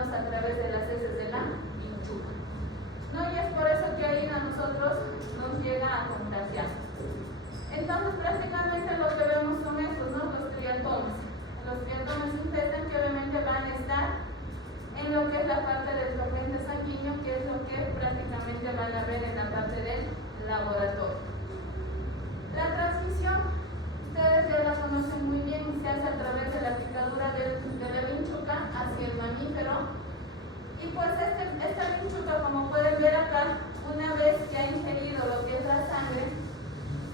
eliminados a través de las heces de la vinchuca, ¿no? Y es por eso que ahí a nosotros nos llega a contagiar. Entonces prácticamente lo que vemos son estos, ¿no? Los triatomas. Los triatomas infectan, que obviamente van a estar en lo que es la parte del torrente sanguíneo, que es lo que prácticamente van a ver en la parte del laboratorio. La transmisión, ustedes ya la conocen muy bien, se hace a través de la picadura de la vinchuca hacia el mamífero. Y pues esta vinchuca, como pueden ver acá, una vez que ha ingerido lo que es la sangre,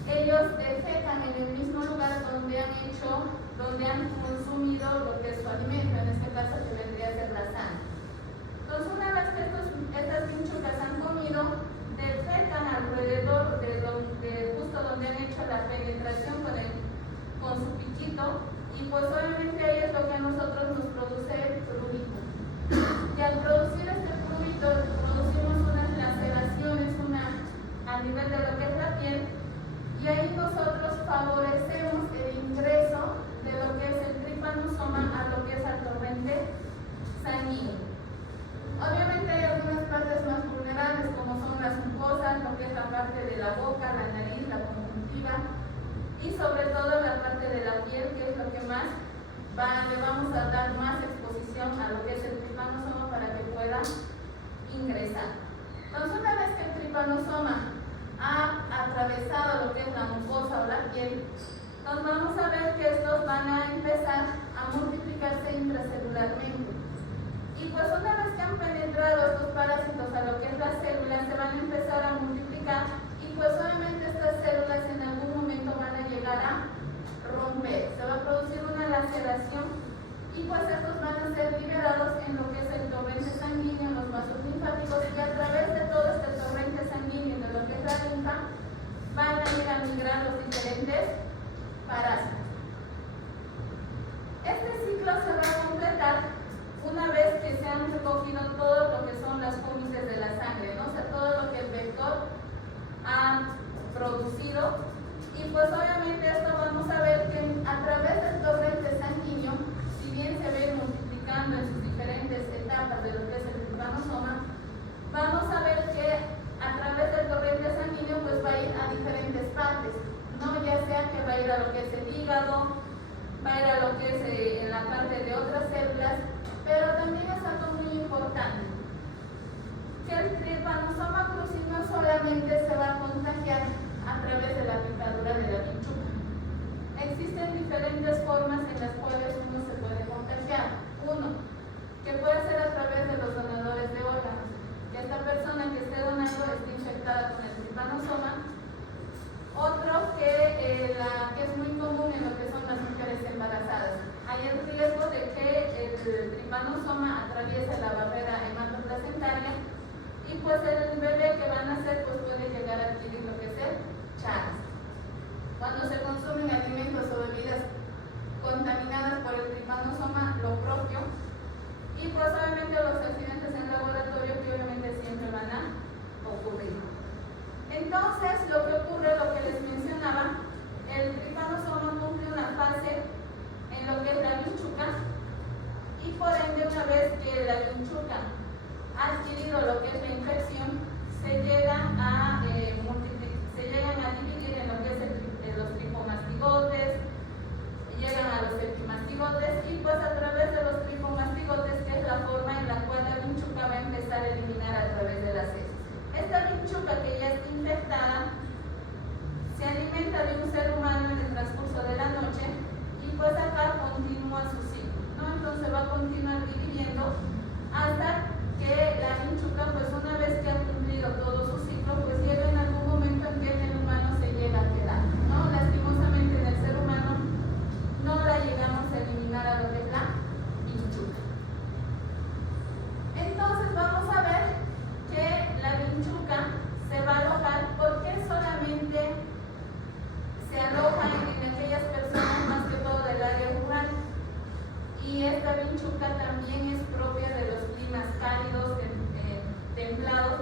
ellos defecan en el mismo lugar donde han consumido lo que es su alimento, en este caso que vendría a ser la sangre. Entonces, una vez que estas vinchucas han comido, defecan alrededor de justo donde han hecho la penetración con su piquito, y pues obviamente ahí es lo que a nosotros nos produce el prurito. Y al producir este prurito, producimos unas laceraciones a nivel de lo que es la piel, y ahí nosotros favorecemos el ingreso de lo que es el tripanosoma a lo que es el torrente sanguíneo. Obviamente hay algunas partes más vulnerables, como son las mucosas, lo que es la parte de la boca, la nariz, la conjuntiva, y sobre todo la parte de la piel, que es lo que más le vamos a dar más exposición a lo que es el tripanosoma para que pueda ingresar. Entonces, una vez que el tripanosoma ha atravesado lo que es la mucosa o la piel, nos vamos a ver que estos van a empezar a multiplicarse intracelularmente. Y pues una vez que han penetrado estos parásitos a lo que es las células, se van a empezar a multiplicar, y pues obviamente estas células en algún momento van a llegar a romper. Se va a producir una laceración, y pues estos van a ser liberados en lo que es el torrente sanguíneo, los vasos linfáticos, y a través de todo este torrente sanguíneo de lo que es la linfa van a ir a migrar los diferentes parásitos. Este ciclo se va a completar una vez que se han recogido todo lo que son las cómices de la sangre, ¿no? O sea, todo lo que el vector ha producido. Y pues obviamente esto vamos a ver que a través del torrente sanguíneo, si bien se ve multiplicando en sus diferentes etapas de lo que es el tripanosoma, vamos a ver que a través del torrente sanguíneo pues va a ir a diferentes partes, ¿no? Ya sea que va a ir a lo que es el hígado, va a ir a lo que es en la parte de otras células, pero también es algo muy importante, que el tripanosoma cruzi no solamente se va a contagiar a través de la picadura de la vinchuca. Existen diferentes formas en las cuales uno se puede contagiar. Uno, que puede ser a través de los donadores de órganos, que esta persona que esté donando esté infectada con el tripanosoma. Otro, que es muy común en lo que son las mujeres embarazadas. Hay el riesgo de que el tripanosoma atraviese la barrera hematoplacentaria, y pues el bebé que van a nacer pues puede llegar a adquirir lo que es el Chagas. Cuando se consumen alimentos o bebidas contaminadas por el tripanosoma, lo propio, y pues obviamente los accidentes en laboratorio que obviamente siempre van a ocurrir. Entonces, lo que ocurre, lo que les mencionaba, el tripanosoma cumple una fase en lo que es la vinchuca, y por ende una vez que la vinchuca ha adquirido lo que es la infección, se llegan a dividir en lo que es los tripomastigotes, llegan a los epimastigotes, y pues a través de los tripomastigotes, que es la forma en la cual la vinchuca va a empezar a eliminar a través de las heces. Esta vinchuca que ya está infectada se alimenta de un ser humano en el transcurso de la noche, y pues acá continúa su ciclo, ¿no? Entonces va a continuar dividiendo hasta que la vinchuca, pues una vez que ha cumplido todo su ciclo, pues llega en algún momento en que en el humano se llega a quedar, ¿no? Lastimosamente en el ser humano no la llegamos a eliminar a lo que es la vinchuca. Entonces vamos a ver que la vinchuca se va a alojar. ¿Por qué solamente se aloja en aquellas personas más que todo del área rural? Y esta vinchuca también es propia de los climas cálidos, templados,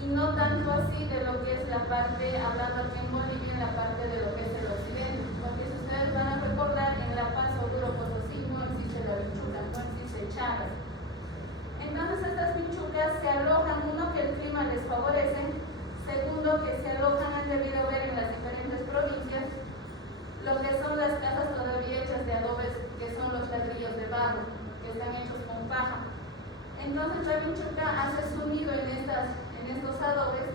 y no tanto así de lo que es la parte, hablando aquí en Bolivia, en la parte de lo que es el occidente. Porque si ustedes van a recordar, en La Paz, Oruro, Potosí, no existe la vinchuca, no existe Chagas. Entonces la vinchuca hace su nido en estos adobes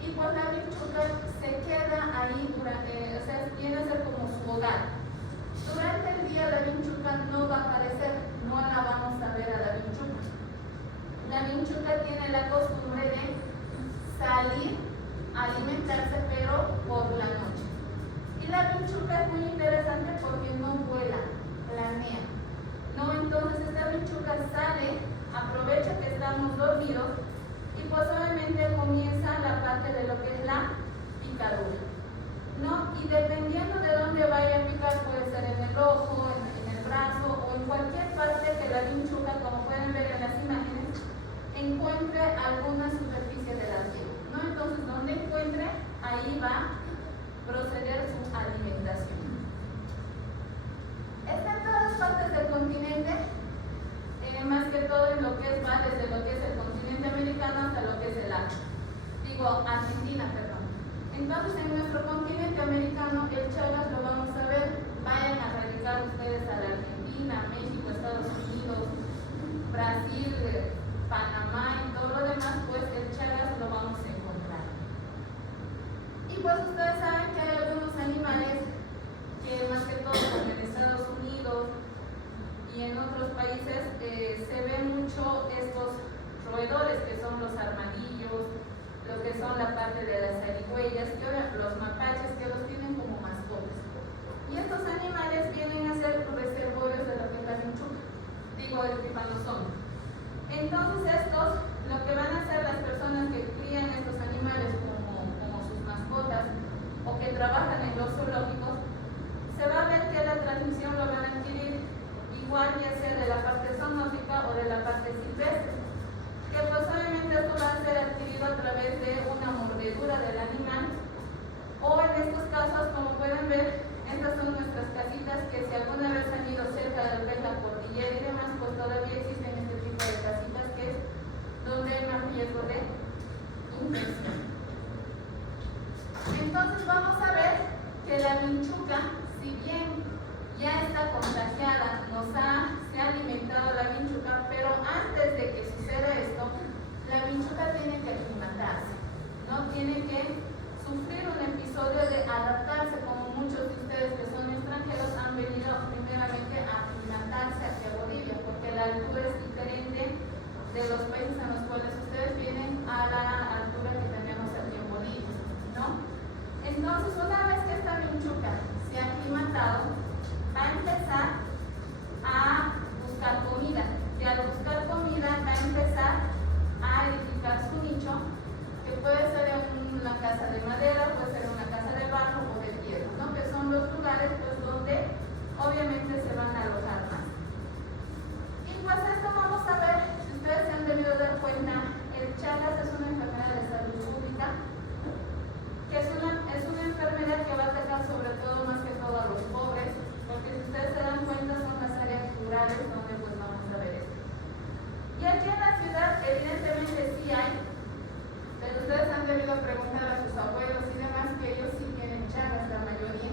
y pues la vinchuca se queda ahí, o sea, viene a ser como su hogar. Durante el día la vinchuca no va a aparecer, no la vamos a ver a la vinchuca. La vinchuca tiene la costumbre de salir a alimentarse, pero por la noche. Y la vinchuca es muy interesante porque no vuela, planea. ¿No? Entonces esta vinchuca sale, aprovecha que estamos dormidos y pues obviamente comienza la parte de lo que es la picadura, ¿no? Y dependiendo de dónde vaya a picar, puede ser en el ojo, en el brazo o en cualquier parte que la vinchuca, como pueden ver en las imágenes, encuentre alguna superficie de la piel, ¿no? Entonces donde encuentre, ahí va a proceder su alimentación. Está en todas partes del continente, más que todo en lo que es, va desde lo que es el continente americano hasta lo que es Argentina, perdón. Entonces en nuestro continente americano el Chagas lo vamos a ver, vayan a radicar ustedes a la Argentina, México, Estados Unidos, Brasil, Panamá y todo lo demás, pues el Chagas lo vamos a encontrar. Y pues ustedes saben que hay algunos animales que más que todo como en Estados Unidos y en otros países se ven mucho estos roedores que son los armadillos, lo que son la parte de las zarigüeyas, los mapaches que los tienen como mascotas. Y estos animales vienen a ser reservorios de lo que es la vinchuca, el trypanosoma. Entonces estos, lo que van a hacer las personas que crían estos animales como sus mascotas o que trabajan en los zoológicos, se va a ver que la transmisión lo van a adquirir igual ya sea de la parte zoonótica o de la parte silvestre, que pues obviamente esto va a ser adquirido a través de una mordedura del animal o en estos casos, como pueden ver, estas son nuestras casitas que si alguna vez han ido cerca de lo que es la cordillera y demás, pues todavía existen este tipo de casitas que es donde hay más riesgo de infección. Entonces vamos a ver que la vinchuca, si bien ya está contagiada, se ha alimentado la vinchuca, pero antes de que suceda esto, la vinchuca tiene que aclimatarse, ¿no? Tiene que sufrir un episodio de adaptarse, como muchos de ustedes que son extranjeros han venido primeramente a aclimatarse aquí a Bolivia, porque la altura es diferente de los países en los cuales ustedes vienen a la altura que tenemos aquí en Bolivia, ¿no? Entonces, una vez que esta vinchuca se ha aclimatado, va a empezar a buscar comida, y al buscar comida va a empezar a edificar su nicho, que puede ser en una casa de madera, puede ser en una casa de barro o de piedra, ¿no? Que son los lugares pues, donde obviamente se van a alojar más. Y pues esto vamos a ver, si ustedes se han debido dar cuenta, el Chagas es una enfermedad de salud pública, que es una enfermedad que va a atacar sobre todo, más que todo a los pobres, porque si ustedes se dan cuenta son las áreas rurales donde pues vamos a ver esto. Y aquí en la ciudad evidentemente sí hay, pero ustedes han debido preguntar a sus abuelos y demás que ellos sí tienen Chagas, la mayoría,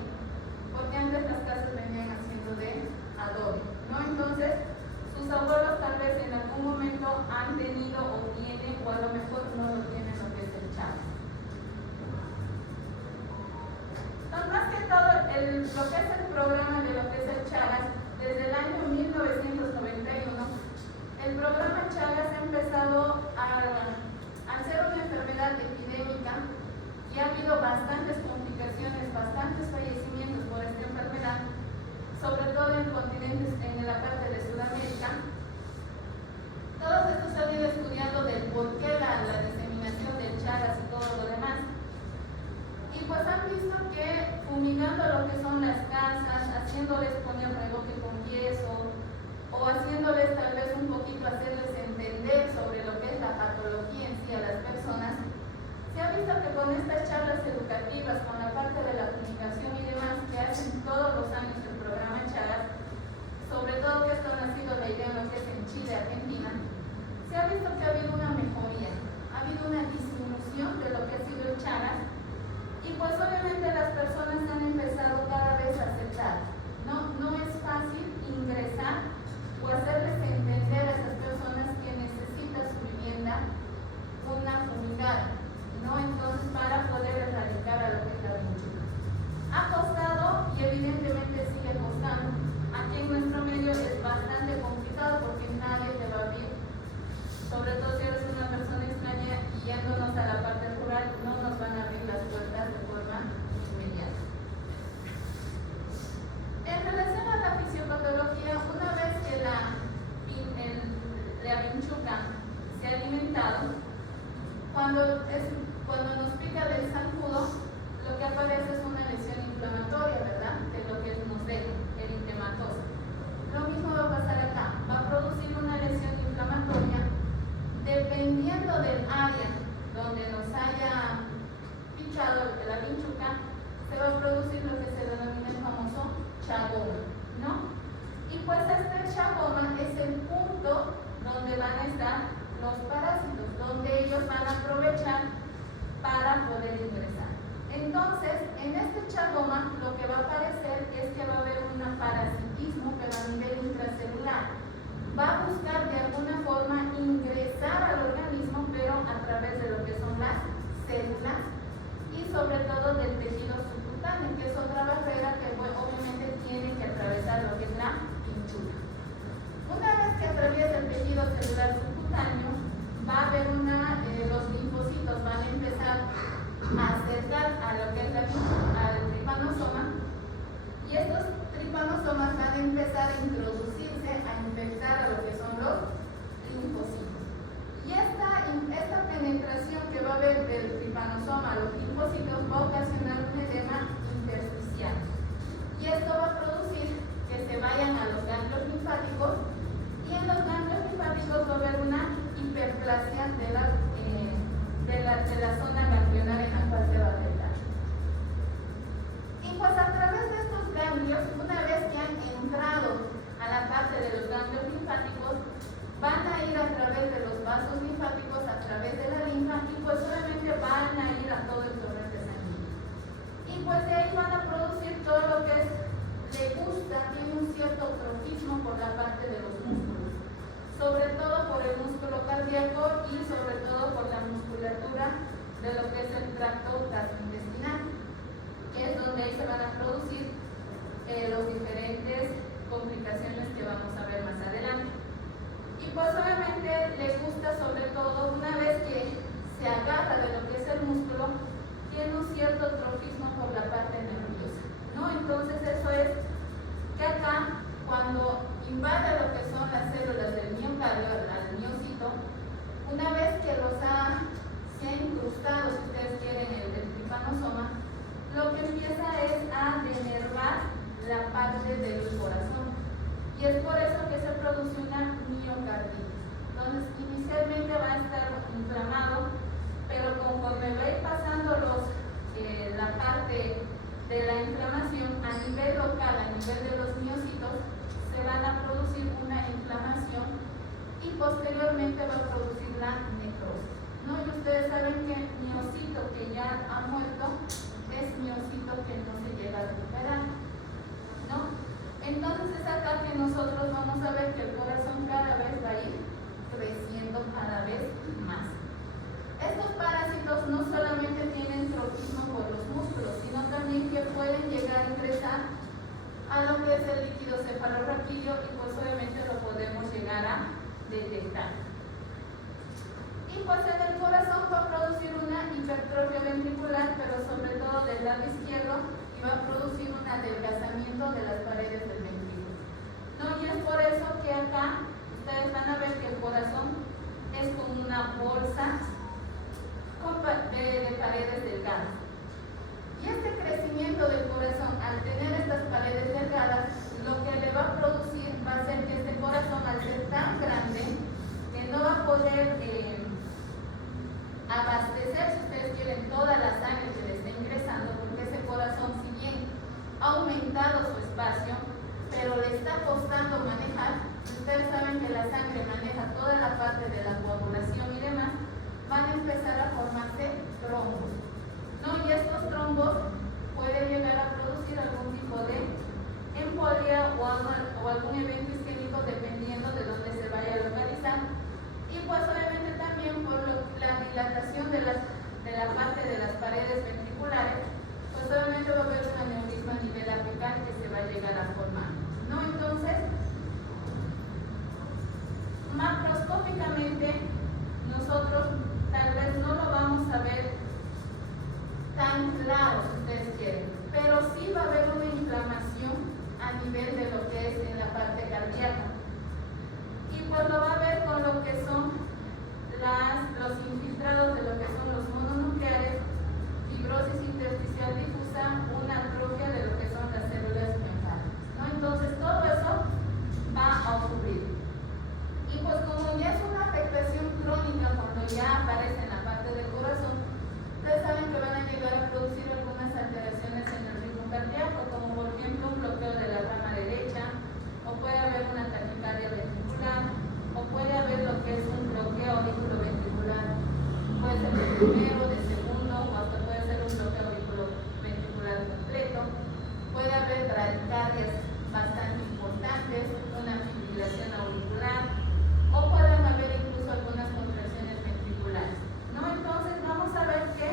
porque antes las casas venían haciendo de adobe, ¿no? Entonces sus abuelos tal vez en algún momento han tenido o tienen, o a lo mejor no lo tienen lo que es el Chagas. Entonces, más que todo, lo que es el programa de lo que es el Chagas, desde el año 1991, el programa Chagas ha empezado a ser una enfermedad epidémica y ha habido bastantes complicaciones, bastantes fallecimientos por esta enfermedad, sobre todo en continentes, en la parte de Sudamérica. Todos estos han ido estudiando del por qué la diseminación del Chagas y todo lo demás. Y pues han visto que fumigando lo que son las casas, haciéndoles poner reboque con yeso o haciéndoles tal vez un poquito hacerles entender sobre lo que es la patología en sí a las personas, se ha visto que con estas charlas educativas, con la parte de la comunicación y demás que hacen todos los años el programa Chagas, sobre todo que esto chaboma es el punto donde van a estar los parásitos, donde ellos van a aprovechar para poder ingresar. Entonces, en este chaboma lo que va a aparecer es que va a haber un parasitismo, pero a nivel intracelular. Va a buscar de alguna forma ingresar al organismo, pero a través de lo que son las células y sobre todo del tejido subcutáneo, que es otra barrera que obviamente tiene que atravesar lo que es la pintura. Una vez que atraviesa el tejido celular subcutáneo, va a haber los linfocitos van a empezar a acercar a lo que es al tripanosoma, y estos tripanosomas van a empezar a introducirse, a infectar a lo que son los linfocitos. Y esta penetración que va a haber del tripanosoma a los linfocitos va a ocasionar un edema intersticial. Y esto va a producir que se vayan a los ganglios linfáticos, y en los ganglios linfáticos va a haber una hiperplasia de la zona ganglionar en la cual se va a afectar. Y pues a través de estos ganglios, una vez que han entrado a la parte de los ganglios linfáticos, van a ir a través de los vasos linfáticos, a través de la linfa, y pues obviamente van a ir a todo el torrente sanguíneo. Y pues de ahí van a producir todo lo que le gusta, tiene un cierto trofismo por la parte de los músculos, sobre todo por el músculo cardíaco y sobre todo por la musculatura de lo que es el tracto gastrointestinal, que es donde ahí se van a producir las diferentes complicaciones que vamos a ver más adelante. Y pues obviamente le gusta sobre todo, una vez que se agarra de lo que es el músculo, tiene un cierto trofismo por la parte nerviosa, ¿no? Entonces eso es que acá, cuando invade lo que son las células del miocardio, al miocito, una vez que se ha incrustado, si ustedes quieren, el tripanosoma, lo que empieza es a denervar la parte del corazón. Y es por eso que se produce una miocarditis. Entonces, inicialmente va a estar inflamado, pero conforme va a ir pasando la parte de la inflamación a nivel local, a nivel de los miocitos, se van a producir una inflamación y posteriormente va a producir la necrosis, ¿no? Y ustedes saben que miocito que ya ha muerto es miocito que no se llega a recuperar, ¿no? Entonces es acá que nosotros vamos a ver que el corazón cada vez va a ir creciendo cada vez más. Estos parásitos no solamente tienen trofismo por los músculos, sino también que pueden llegar a ingresar a lo que es el líquido cefalorraquídeo, y pues obviamente lo podemos llegar a detectar. Y pues en el corazón va a producir una hipertrofia ventricular, pero sobre todo del lado izquierdo, y va a producir un adelgazamiento de las paredes del ventrículo, ¿no? Y es por eso que acá ustedes van a ver que el corazón es como una bolsa de paredes delgadas. Y este crecimiento del corazón, al tener estas paredes delgadas, lo que le va a producir va a ser que este corazón, al ser tan grande, que no va a poder abastecer, si ustedes quieren, toda la sangre que le está ingresando, porque ese corazón, si bien ha aumentado su espacio, pero le está costando manejar. Ustedes saben que la sangre maneja toda la parte de la coagulación y demás, van a empezar a formarse trombos, ¿no? Y estos trombos pueden llegar a producir algún tipo de embolia o algún evento isquémico, dependiendo de dónde se vaya a localizar. Y pues obviamente también por la dilatación de la parte de las paredes ventriculares, pues obviamente va a haber un aneurisma a nivel apical que se va a llegar a formar, ¿no? Entonces, macroscópicamente nosotros tal vez no lo vamos a ver tan claro, si ustedes quieren, pero sí va a haber una inflamación a nivel de lo que es en la parte cardíaca, y pues lo va a ver con lo que son los infiltrados de lo que son los mononucleares, fibrosis intersticial difusa, una atrofia de lo que son las células miofásicas, ¿no? Entonces todo eso va a ocurrir. Y pues como ya es una afectación crónica, cuando ya aparece en la parte del corazón, ustedes saben que van a llegar a producir algunas alteraciones en el ritmo cardíaco, como bradicardias bastante importantes, una fibrilación auricular, o pueden haber incluso algunas contracciones ventriculares, ¿no? Entonces vamos a ver que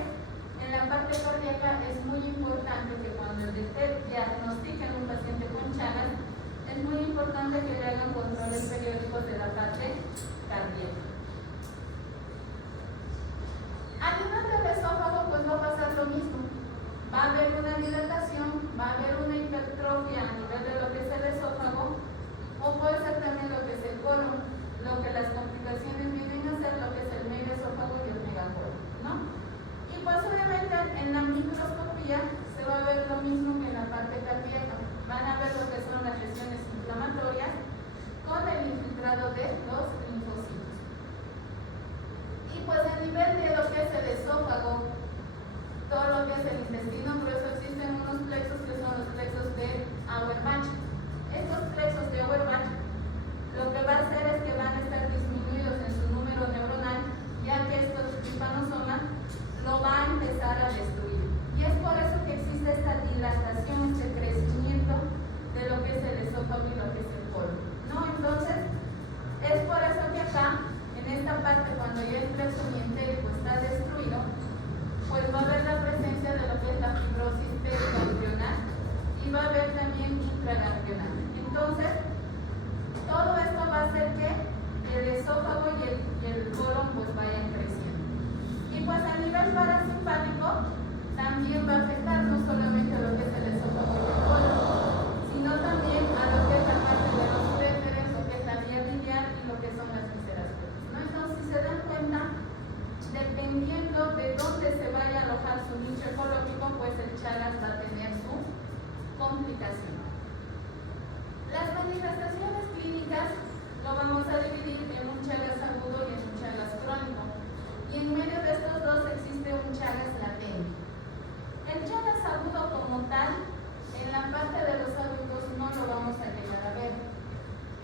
en la parte cardíaca es muy importante que cuando diagnostiquen un paciente con Chagas, es muy importante que le hagan controles periódicos de la parte cardíaca. A nivel del esófago, pues va a pasar lo mismo. Va a haber una dilatación, va a haber una hipertrofia a nivel de lo que es el esófago, o puede ser también lo que es el colon, lo que las complicaciones vienen a ser lo que es el megaesófago y el megacolon, ¿no? Y pues obviamente en la microscopía se va a ver lo mismo que en la parte cardíaca. Van a ver lo que son las lesiones inflamatorias con el infiltrado de los linfocitos. Y pues a nivel de lo que es el esófago, todo lo que es el intestino grueso, existen unos plexos que son los plexos de Auerbach. Estos plexos de Auerbach lo que va a hacer es que van a estar disminuidos en su número neuronal, ya que estos trypanosomas lo va a empezar a destruir. Y es por eso que existe esta dilatación, este crecimiento de lo que es el esófago y lo que es el colon, ¿no? Entonces, es por eso que acá, en esta parte, cuando ya el plexo mientérico está destruido, pues va a haber la presencia de lo que es la fibrosis periganglionar y va a haber también intraganglionar. Entonces, todo esto va a hacer que el esófago y el colon pues vayan creciendo. Y pues a nivel parasimpático también va a afectar no solamente a lo que es el esófago y el colon, sino también a lo que es la parte de los uréteres, lo que es la vía biliar y lo que son las vísceras, ¿no? Entonces, si se dan cuenta, dependiendo de dónde se vaya a alojar su nicho ecológico, pues el Chagas va a tener su complicación. Las manifestaciones clínicas lo vamos a dividir en un Chagas agudo y en un Chagas crónico. Y en medio de estos dos existe un Chagas latente. El Chagas agudo como tal, en la parte de los adultos no lo vamos a llegar a ver.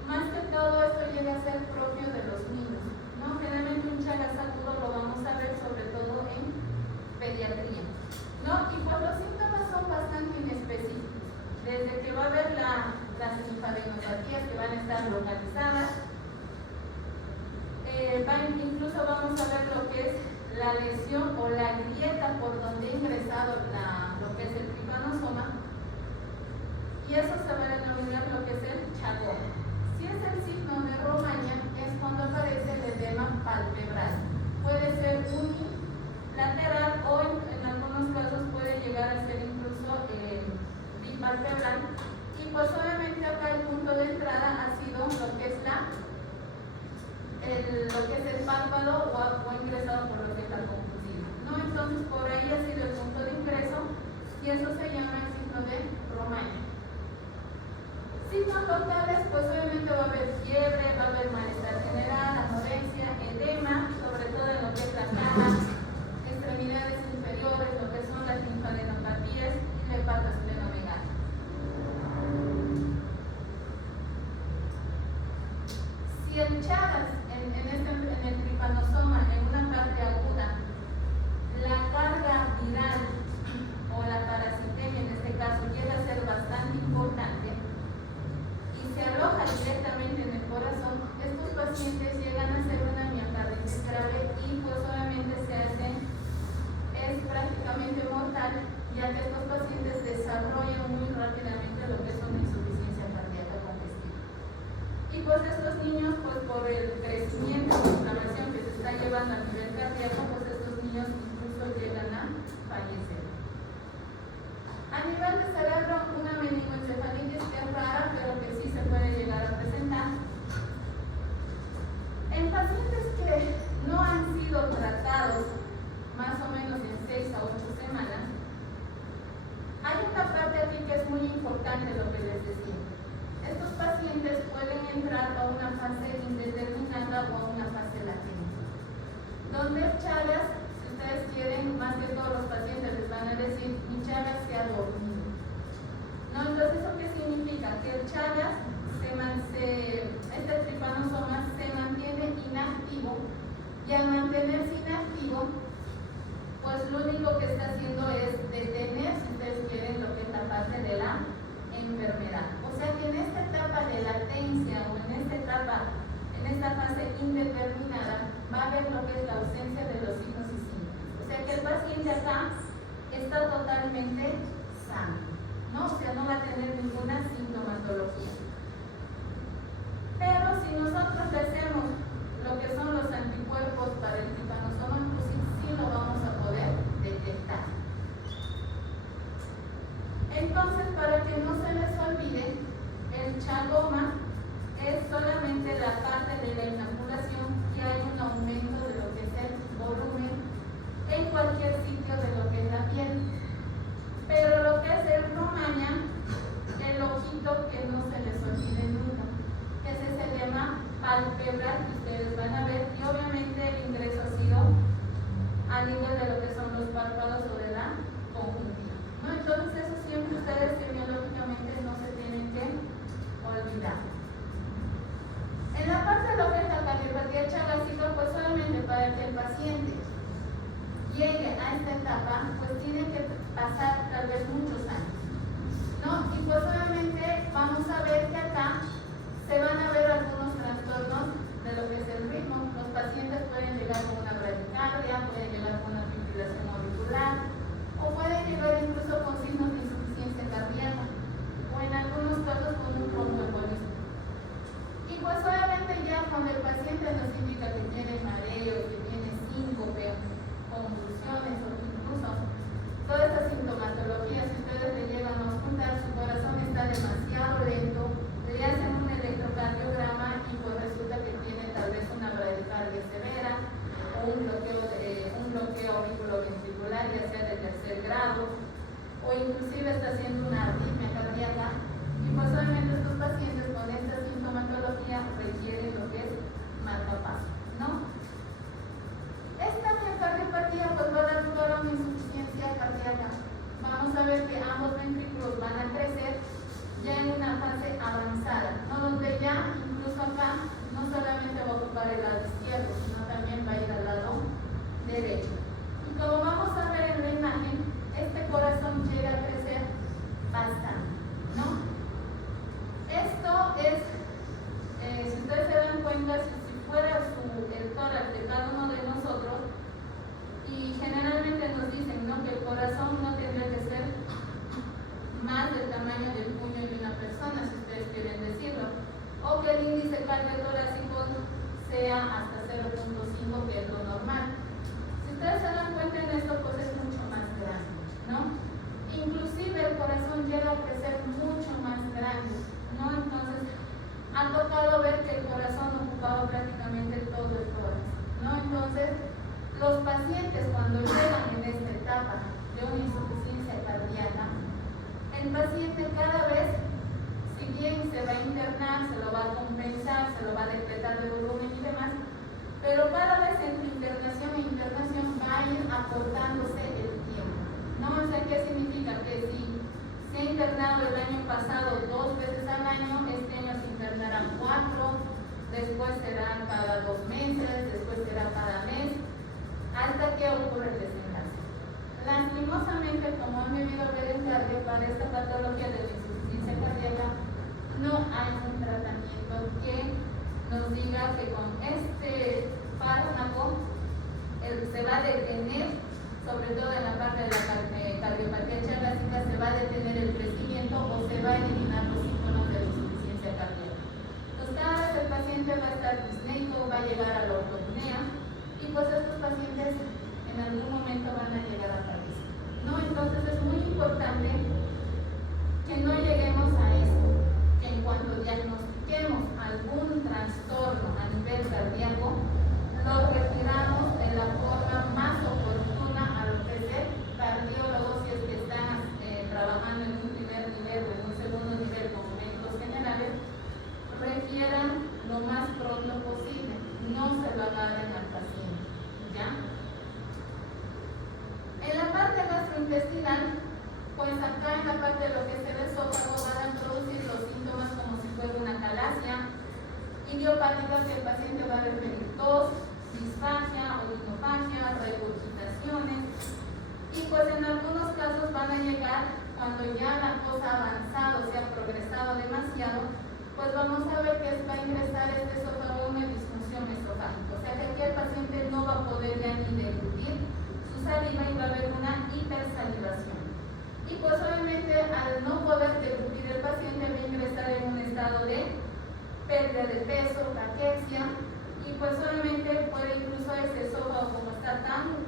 Más que todo esto llega a ser propio de los niños, ¿no? Generalmente un Chagas agudo lo vamos a ver sobre todo en pediatría, ¿no? Y pues los síntomas son bastante inespecíficos. Desde que va a haber las linfadenopatías que van a estar localizadas, incluso vamos a ver lo que es la lesión o la grieta por donde ha ingresado lo que es el trypanosoma, y eso se va a denominar lo que es el chagón. Si es el signo de Romaña, es cuando aparece el edema palpebral. Puede ser unilateral o en algunos casos puede llegar a ser incluso bipalpebral. Y pues obviamente acá el punto de entrada ha sido lo que es el párpado o ingresado por lo que es la conjuntiva, ¿no? Entonces por ahí ha sido el punto de ingreso y eso se llama el signo de Romaña. Signos locales, pues obviamente va a haber fiebre, va a haber malestar general, anorexia, edema, sobre todo en lo que es la cara, extremidades inferiores, lo que son las linfadenopatías y la hepatosplenomegalia. Si el Chagas en el trypanosoma, en una parte aguda, la carga viral o la parasitemia en este caso llega a ser bastante importante y se aloja directamente en el corazón, estos pacientes llegan a ser una miocarditis grave y pues obviamente es prácticamente mortal, ya que estos pacientes desarrollan muy rápidamente lo que es una insuficiencia cardíaca congestiva. Y pues estos niños, pues por el crecimiento y inflamación que se está llevando a nivel cardíaco, pues estos niños incluso llegan a fallecer. A nivel de cerebro, una meningoencefalitis que es rara, pero que sí se puede llegar a presentar. En pacientes que no han sido tratados más o menos en 6 a 8 semanas, hay una parte aquí que es muy importante lo que les decía. Estos pacientes pueden entrar a una fase indeterminada o a una fase latente, donde el Chagas, si ustedes quieren, más que todos los pacientes les van a decir, mi Chagas se ha dormido, ¿no? Entonces, ¿eso qué significa? Que el Chagas, este trypanosoma se mantiene inactivo, y al mantenerse inactivo, pues lo único que está haciendo es detener, si ustedes quieren, lo que es la parte de la enfermedad. O sea que en esta etapa de latencia o en esta fase indeterminada va a haber lo que es la ausencia de los signos y síntomas. O sea que el paciente acá está totalmente sano, ¿no? O sea, no va a tener ninguna sintomatología. Pero si nosotros le hacemos lo que son los anticuerpos para el Trypanosoma cruzi, sí lo vamos a poder detectar. Entonces, para que no se les olvide, el chagoma es solamente la parte de la inoculación que hay un aumento de lo que es el volumen en cualquier sitio de lo que es la piel. Pero lo que es el Romaña, el ojito que no se les olvide nunca, que ese se llama palpebral, que ustedes van a ver, y obviamente el ingreso ha sido a nivel de lo que son los párpados o de la conjuntiva, ¿no? Entonces eso siempre ustedes semiológicamente no se tienen que olvidar. En la parte de lo que es la cardiopatía chagásica, pues solamente para que el paciente llegue a esta etapa, pues tiene que pasar tal vez muchos años, ¿no? Y pues obviamente vamos a ver que acá se van a ver algunos trastornos de lo que es el ritmo. Los pacientes pueden llegar con una bradicardia, pueden llegar con una fibrilación auricular, o pueden llegar incluso con signos de insuficiencia cardíaca, o en algunos casos con un tromboembolismo. Y pues obviamente ya cuando el paciente nos indica que tiene mareo, que tiene síncope, convulsiones o incluso toda esta sintomatología, si ustedes le llegan a ocultar, su corazón está demasiado lento, le hacen un electrocardiograma y pues resulta que tiene tal vez una bradicardia severa o un bloqueo auriculoventricular, ya sea de tercer grado, o inclusive está haciendo una arritmia cardíaca. Y pues obviamente estos pacientes con esta sintomatología requieren lo que es marcapaso, ¿no? Esta miocardiopatía pues va a dar lugar a una insuficiencia cardíaca. Vamos a ver que ambos ventrículos van a crecer ya en una fase avanzada, ¿no? Donde ya incluso acá no solamente va a ocupar el lado izquierdo, sino también va a ir al lado derecho. Y como vamos a ver en la imagen, este corazón llega a crecer bastante, ¿no? Esto es, si ustedes se dan cuenta, si fuera el tórax de cada uno de nosotros, y generalmente nos dicen, ¿no?, que el corazón no tendría que ser más del tamaño del puño de una persona, si ustedes quieren decirlo, o que el índice cardiotorácico sea hasta 0.5, que es lo normal. Si ustedes se dan cuenta en esto, pues es mucho más grande, ¿no? Inclusive el corazón llega a crecer mucho más grande, ¿no? Entonces, han tocado ver que el corazón ocupaba prácticamente todo el tórax, ¿no? Entonces, los pacientes cuando llegan en esta etapa de una insuficiencia cardíaca, el paciente cada vez, si bien se va a internar, se lo va a compensar, se lo va a decretar de volumen y demás, pero cada vez entre internación e internación va a ir acortándose el tiempo, ¿no? O sea, ¿qué significa? Que si se ha internado el año pasado 2 veces al año, este año se internarán 4, después serán cada 2 meses, después será cada mes, hasta que ocurre el desenlace. Lastimosamente, como han debido ver en cardio, para esta patología de la insuficiencia cardíaca, no hay un tratamiento que nos diga que con este fármaco se va a detener, sobre todo en la parte de la cardiopatía chagásica, se va a detener el crecimiento o se va a eliminar los síntomas de la insuficiencia cardíaca. Entonces, cada vez el paciente va a estar disneico, va a llegar a la ortopnea, y pues estos pacientes en algún momento van a llegar a fallecer, ¿no? Entonces es muy importante que no lleguemos a eso, que en cuanto diagnostiquemos algún trastorno a nivel cardíaco, lo retiramos de la forma más oportuna a lo que es el cardiólogo, si es que están trabajando en un primer nivel o en un segundo demasiado, pues vamos a ver que va a ingresar este esófago una disfunción esofágica. O sea que aquí el paciente no va a poder ya ni deglutir su saliva y va a haber una hipersalivación. Y pues obviamente al no poder deglutir el paciente va a ingresar en un estado de pérdida de peso, caquexia, y pues obviamente puede incluso ese esófago como está tan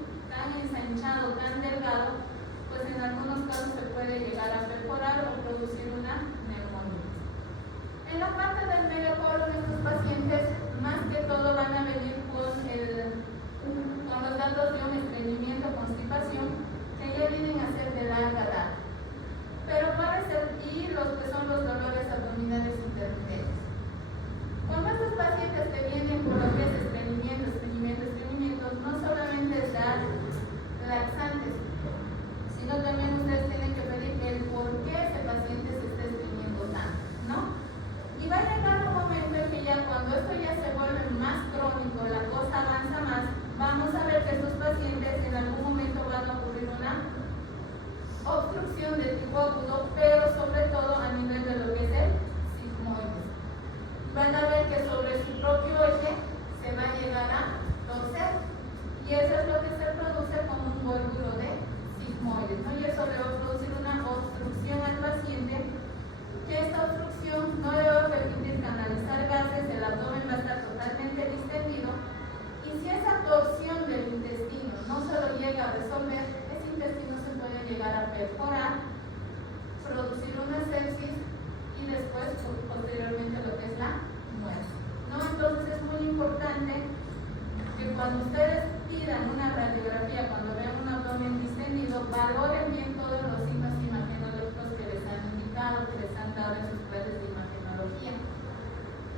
ensanchado, tan delgado, pues en algunos casos se puede llegar a perforar o producir una neumonía. En la parte del megacolon, estos pacientes más que todo van a venir con los datos de un estreñimiento, constipación, que ya vienen a ser de larga data. Pero y los que son los dolores abdominales intermitentes. Cuando estos pacientes te vienen con lo que es estreñimiento, no solamente es dar laxantes, sino también ustedes tienen que pedir el por qué ese paciente se está estreñiendo tanto, ¿no? Y va a llegar un momento en que ya cuando esto ya se vuelve más crónico, la cosa avanza más, vamos a ver que estos pacientes en algún momento van a ocurrir una obstrucción de tipo agudo, pero sobre todo a nivel de lo que es el sigmoides. Van a ver que sobre su propio eje se va a llegar a torcer, y eso es lo que se produce como un gólgulo de sigmoides, ¿no? Y eso le va a producir una obstrucción al paciente, que esta obstrucción no le va a permitir canalizar gases, el abdomen va a estar totalmente distendido, y si esa torsión del intestino no se lo llega a resolver, ese intestino se puede llegar a perforar, producir una sepsis y después posteriormente lo que es la muerte, ¿no? Entonces es muy importante que cuando ustedes pidan una radiografía, cuando vean un abdomen distendido, valoren bien todos los signos imagenológicos que les han indicado, que les han dado en sus clases de imagenología,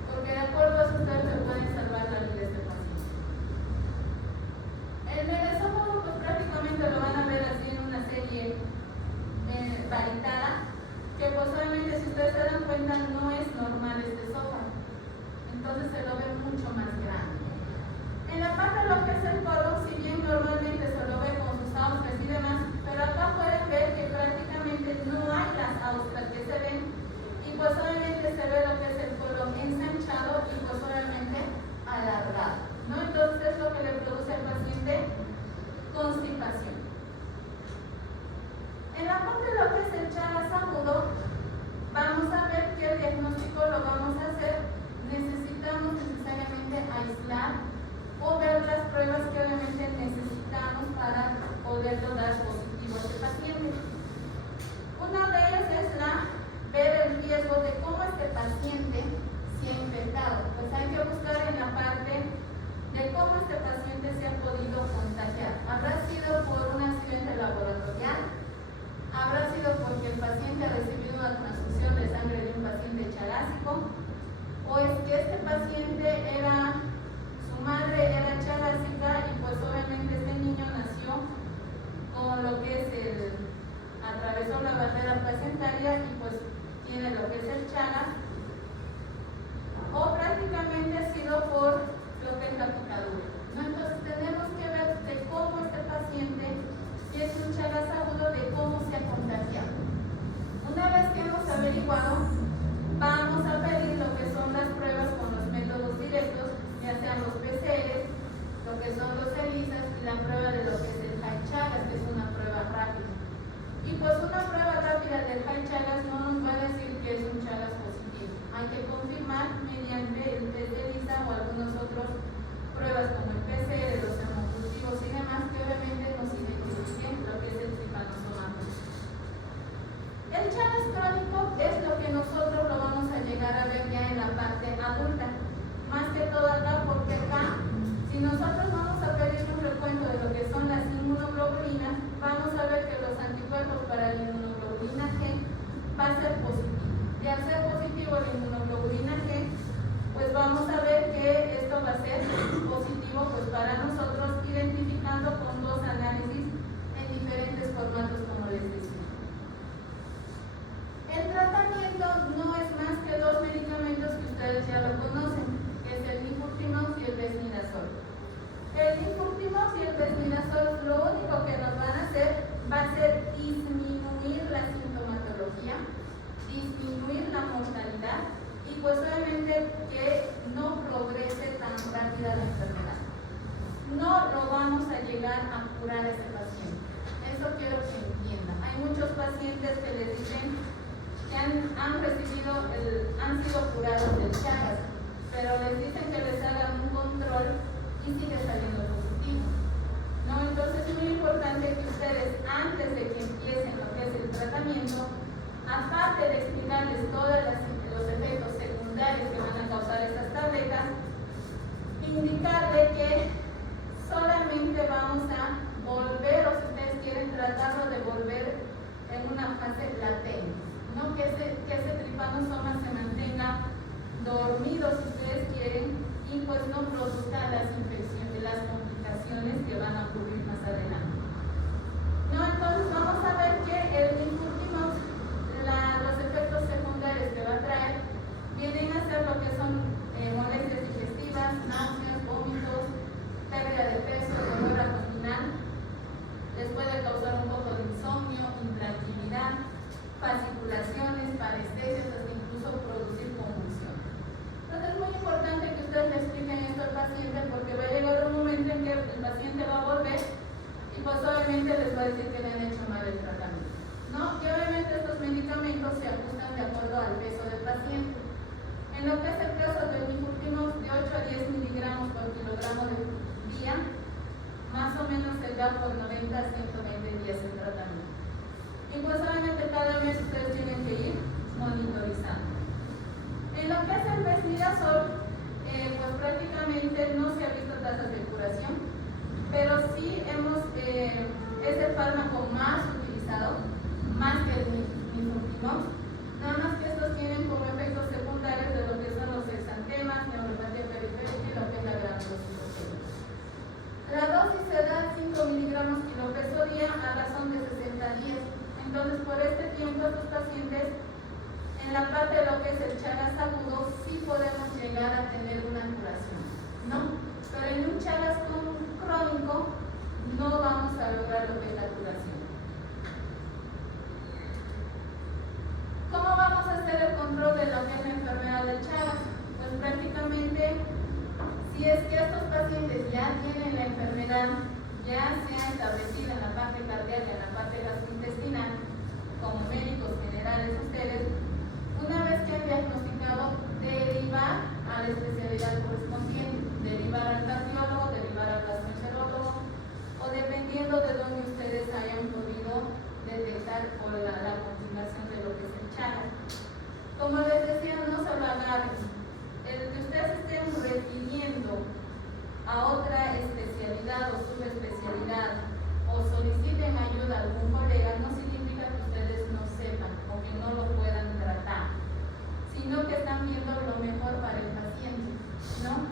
porque de acuerdo a eso ustedes se pueden salvar la vida de este paciente. El megaesófago pues prácticamente lo van a ver así en una serie varitada, que pues obviamente si ustedes se dan cuenta no es normal este esófago, entonces se lo ve mucho más grande. En la parte de lo que es el colon, si bien normalmente se lo ve con sus austras y demás, pero acá pueden ver que prácticamente no hay las austras que se ven, y pues obviamente se ve lo que es el colon ensanchado y pues obviamente alargado, ¿no? Entonces es lo que le produce al paciente constipación. En la parte de lo que es el Chagas agudo, vamos a ver que el diagnóstico lo vamos a hacer, necesitamos necesariamente aislar o ver las pruebas que obviamente necesitamos para poderlo dar positivo a este paciente. Una de ellas es ver el riesgo de cómo este paciente se ha infectado. Pues hay que buscar en la parte de cómo este paciente se ha podido contagiar. ¿Habrá sido por un accidente laboratorial? ¿Habrá sido porque el paciente ha recibido una transfusión de sangre de un paciente chagásico? ¿O es que este paciente su madre era chagásica y pues obviamente este niño nació con lo que es atravesó la barrera placentaria y pues tiene lo que es el Chagas? O prácticamente ha sido por lo que es la picadura, ¿no? Entonces tenemos que ver de cómo este paciente, si es un Chagas agudo, de cómo se ha contagiado. Una vez que hemos averiguado, vamos a pedir lo que son las pruebas con los métodos directos, ya sean los PCRs, lo que son los ELISAs y la prueba de lo que es el High Chagas, que es una prueba rápida. Y pues una prueba rápida del High Chagas no nos va a decir que es un Chagas positivo. Hay que confirmar mediante el test de ELISA o algunos otros pruebas como el PCR, los hemocultivos y demás, que obviamente nos identifiquen lo que es el tripanosomato. El Chagas crónico es lo que nosotros lo vamos a llegar a ver ya en la parte adulta. Más que todo acá, porque acá, si nosotros vamos a pedir un recuento de lo que son las inmunoglobulinas, vamos a ver que los anticuerpos para la inmunoglobulina G va a ser positivo. Y al ser positivo la inmunoglobulina G, pues vamos a ver que esto va a ser positivo pues para nosotros, identificando con dos análisis en diferentes formatos, como les decía. El tratamiento no es más que dos medicamentos que ustedes ya lo conocen, que es el Nifurtimox y el Desnidazol. El Nifurtimox y el Desnidazol lo único que nos van a hacer va a ser disminuir la sintomatología, disminuir la mortalidad llegar a curar a ese paciente. Eso quiero que entiendan. Hay muchos pacientes que les dicen que han sido curados del Chagas, pero les dicen que les hagan un control y sigue saliendo positivo. ¿No? Entonces es muy importante que ustedes, antes de que empiecen lo que es el tratamiento, aparte de explicarles todos los efectos secundarios que van a causar estas tabletas, indicarle que solamente vamos a volver, o si ustedes quieren tratarlo de volver en una fase latente, ¿no? Que ese trypanosoma se mantenga dormido, si ustedes quieren, y pues no produzca las infecciones, las complicaciones que van a ocurrir más adelante. ¿No? Entonces vamos a ver que los efectos secundarios que va a traer vienen a ser lo que son molestias digestivas, náuseas, vómitos, pérdida de peso, dolor abdominal. Les puede causar un poco de insomnio, intranquilidad, fasciculaciones, parestesias, hasta incluso producir convulsiones. Entonces es muy importante que ustedes le expliquen esto al paciente, porque va a llegar un momento en que el paciente va a volver y pues obviamente les va a decir que le han hecho mal el tratamiento, ¿no? Y obviamente estos medicamentos se ajustan de acuerdo al peso del paciente. En lo que es el caso del nifurtimox, de 8 a 10 miligramos por kilogramo de día, más o menos se da por 90 a 120 días el tratamiento. Y pues obviamente cada mes ustedes tienen que ir monitorizando. En lo que es el Vesnidazol, pues prácticamente no se ha visto tasas de curación, pero sí es el fármaco más utilizado, más que el nifurtimox, nada más que estos tienen como efectos secundarios de lo que son los exantemas, neuropatía periférica y lo que es la granulocitosis. La dosis se da 5 miligramos kilopeso día a razón de 60 días. Entonces, por este tiempo, estos pacientes, en la parte de lo que es el Chagas agudo, sí podemos llegar a tener una curación, ¿no? Pero en un Chagas crónico no vamos a lograr lo que es la curación. ¿Cómo vamos a hacer el control de lo que es la enfermedad del Chagas? Pues prácticamente, si es que estos pacientes ya tienen la enfermedad, ya sea establecida en la parte cardíaca, en la parte gastrointestinal, como médicos generales ustedes, una vez que han diagnosticado, derivar a la especialidad correspondiente, derivar al cardiólogo, derivar al gastroenterólogo, o dependiendo de donde ustedes hayan podido detectar o la complicación de lo que es el Chagas. Como les decía, no se lo agarren. El que ustedes estén refiriendo a otra especialidad o subespecialidad o soliciten ayuda a algún colega no significa que ustedes no sepan o que no lo puedan tratar, sino que están viendo lo mejor para el paciente, ¿no?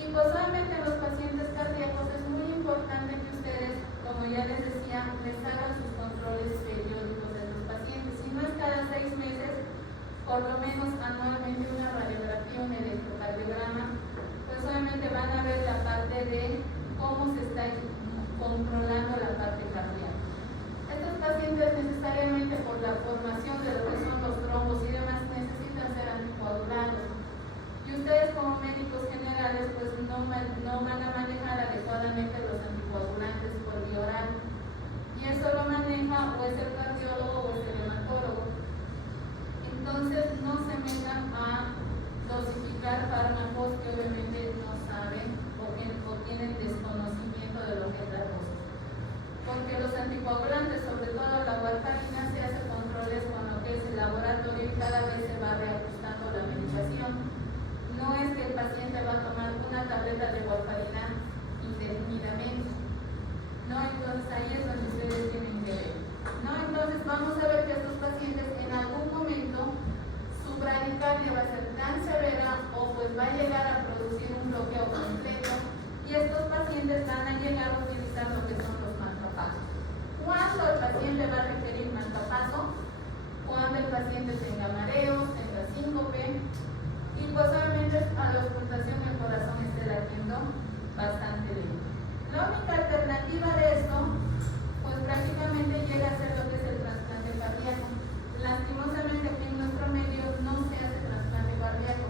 Y pues obviamente en los pacientes cardíacos es muy importante que ustedes, como ya les decía, les hagan sus controles periódicos de los pacientes. Si no es cada 6 meses, por lo menos anualmente una radiografía, un electrocardiograma, pues obviamente van a ver la parte de cómo se está controlando la parte cardíaca. Estos pacientes necesariamente por la formación de lo que son los trombos y demás necesitan ser anticoagulados. Y ustedes como médicos generales pues no van a manejar adecuadamente los anticoagulantes por vía oral. Y eso lo maneja o es el cardiólogo o es el hematólogo. Entonces no se metan a dosificar fármacos que obviamente no saben o tienen desconocimiento de lo que es la dosis. Porque los anticoagulantes, sobre todo la warfarina, se hace controles con lo que es el laboratorio y cada vez se va reajustando la medicación. No es que el paciente va a tomar una tableta de warfarina indefinidamente, ¿no? Entonces ahí es donde ustedes tienen que ver, ¿no? Entonces vamos a ver que estos pacientes en algún momento su bradicardia va a ser tan severa o pues va a llegar a producir un bloqueo completo y estos pacientes van a llegar a utilizar lo que son los marcapasos. ¿Cuándo el paciente va a requerir marcapaso? Cuando el paciente tenga mareos, tenga síncope y pues obviamente a la ocultación el corazón esté latiendo bastante lento. La única alternativa de esto pues prácticamente llega a ser lo que es el trasplante cardíaco. Lastimosamente aquí en nuestro medio no se hace trasplante cardíaco.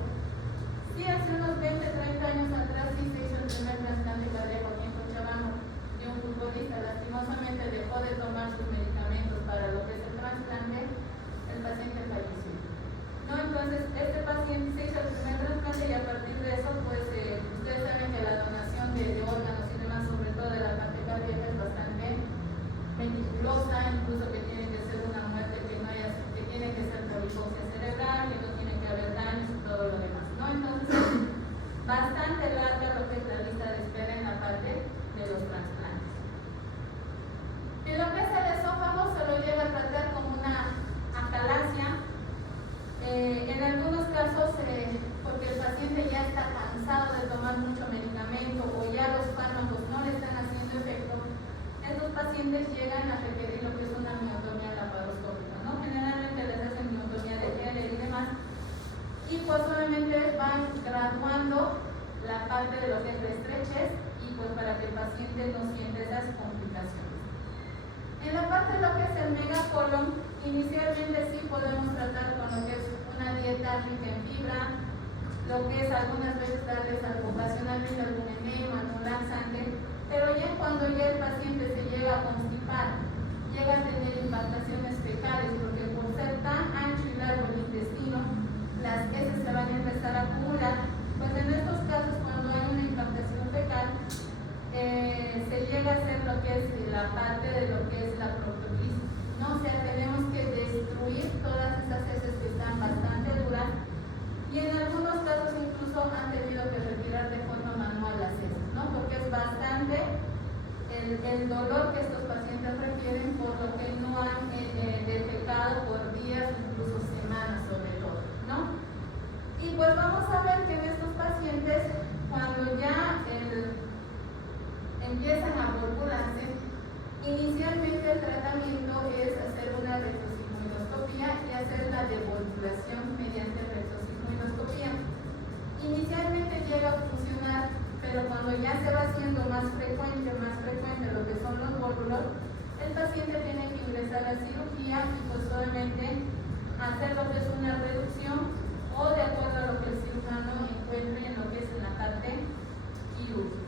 Sí, hace unos 20, 30 años atrás sí se hizo el primer trasplante cardíaco aquí en Cochabamba de un En algunos casos, porque el paciente ya está cansado de tomar mucho medicamento o ya los fármacos no le están haciendo efecto, estos pacientes llegan a requerir lo que es una miotomía laparoscópica, ¿no? Generalmente les hacen miotomía de Heller y demás, y pues obviamente van graduando la parte de lo que es la estrechez y pues para que el paciente no sienta esas complicaciones. En la parte de lo que es el megacolon, inicialmente sí podemos tratar con lo que es una dieta rica en fibra, lo que es algunas veces darles ocasionalmente algún enema, algún laxante, pero ya cuando ya el paciente se llega a constipar, llega a tener impactaciones fecales, porque por ser tan ancho y largo el intestino, las heces se van a empezar a acumular, pues en estos casos cuando hay una impactación fecal, se llega a hacer lo que es la parte de lo que es la proctolisis, ¿no? O sea, tenemos que destruir todas esas heces que están bastante duras y en algunos casos incluso han tenido que retirar de forma manual las heces, ¿no? Porque es bastante el dolor que estos pacientes requieren por lo que no han defecado por días, incluso semanas sobre todo, ¿no? Y pues vamos a ver que en estos pacientes, cuando ya empiezan a borbularse, inicialmente el tratamiento es hacer una rectosigmoidoscopía y hacer la devolvulación mediante rectosigmoidoscopía. Inicialmente llega a funcionar, pero cuando ya se va haciendo más frecuente lo que son los vólvulos, el paciente tiene que ingresar a la cirugía y pues obviamente hacer lo que es una reducción o de acuerdo a lo que el cirujano encuentre en lo que es en la parte quirúrgica.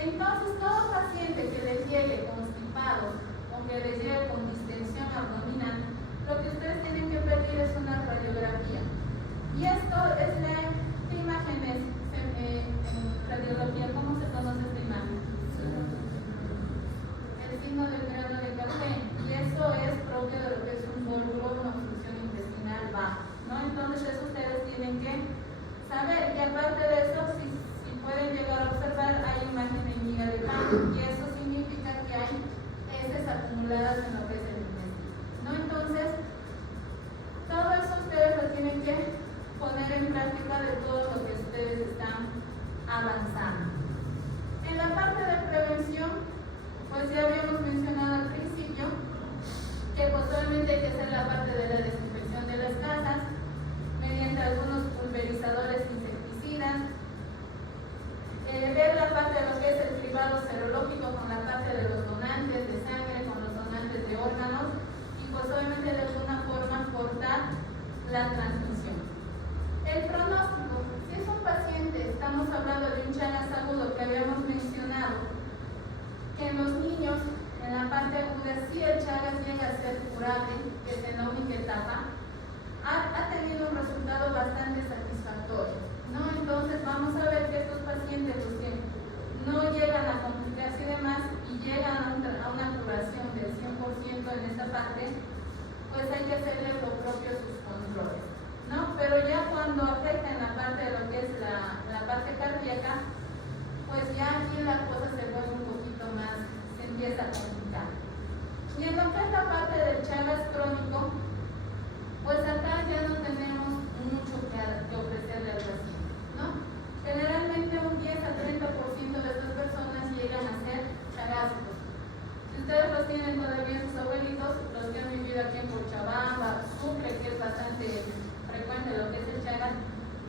Entonces, todo paciente que les llegue constipado o que les llegue con distensión abdominal, lo que ustedes tienen que pedir es una radiografía. Y esto es la imagen en radiología. ¿Cómo se conoce esta imagen? El signo del grano de café. Y eso es propio de lo que es un vólvulo, una obstrucción intestinal baja, ¿no? Entonces, eso ustedes tienen que saber. Y aparte de eso, si pueden llegar a observar, hay imagen en miga de pan, y eso significa que hay heces acumuladas en lo que es el intestino, ¿no? Entonces, todo eso ustedes lo tienen que poner en práctica de todo lo que ustedes están avanzando. En la parte de prevención, pues ya habíamos mencionado al principio que posiblemente hay que hacer la parte de la desinfección de las casas mediante algunos pulverizadores insecticidas, ver la parte de lo que es el cribado serológico con la parte de los donantes de sangre, con los donantes de órganos y pues obviamente de alguna forma cortar la transmisión. El pronóstico, si es un paciente, estamos hablando de un Chagas agudo que habíamos mencionado, que en los niños, en la parte aguda, si el Chagas llega a ser curable, que es en la única etapa, ha tenido un resultado bastante satisfactorio, ¿no? Entonces vamos a ver que estos pacientes, los que no llegan a complicarse y demás, y llegan a una curación del 100% en esta parte, pues hay que hacerle lo propio sus controles, ¿no? Pero ya cuando afecta en la parte de lo que es la parte cardíaca, pues ya aquí la cosa se vuelve un poquito más, se empieza a complicar. Y en lo que es la parte del Chagas crónico, pues acá ya no tenemos mucho que ofrecerle al paciente, ¿no? Generalmente un 10 a 30% de estas personas llegan a ser chagásicos. Si ustedes los tienen todavía sus abuelitos, los que han vivido aquí en Cochabamba, Sucre, que es bastante frecuente lo que es el Chagas,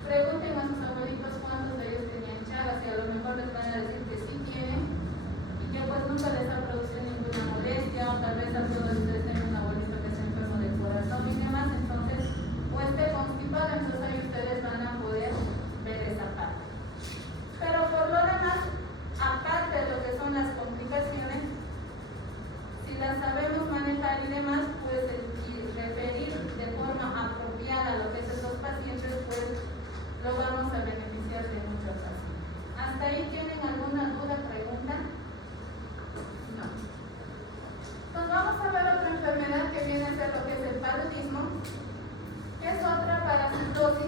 pregunten a sus abuelitos cuántos de ellos tenían Chagas y a lo mejor les van a decir que sí tienen y que pues nunca les ha producido ninguna molestia, o tal vez algunos de ustedes tengan un abuelito que está enfermo del corazón y demás, entonces o esté constipado, entonces ahí ustedes van a poder ver esa parte. Pero por lo demás, aparte de lo que son las complicaciones, si las sabemos manejar y demás, pues y referir de forma apropiada a lo que es estos pacientes, pues lo vamos a beneficiar de muchas cosas. ¿Hasta ahí tienen alguna duda, pregunta? No. Entonces vamos a ver otra enfermedad que viene a ser lo que es el paludismo, que es otra parasitosis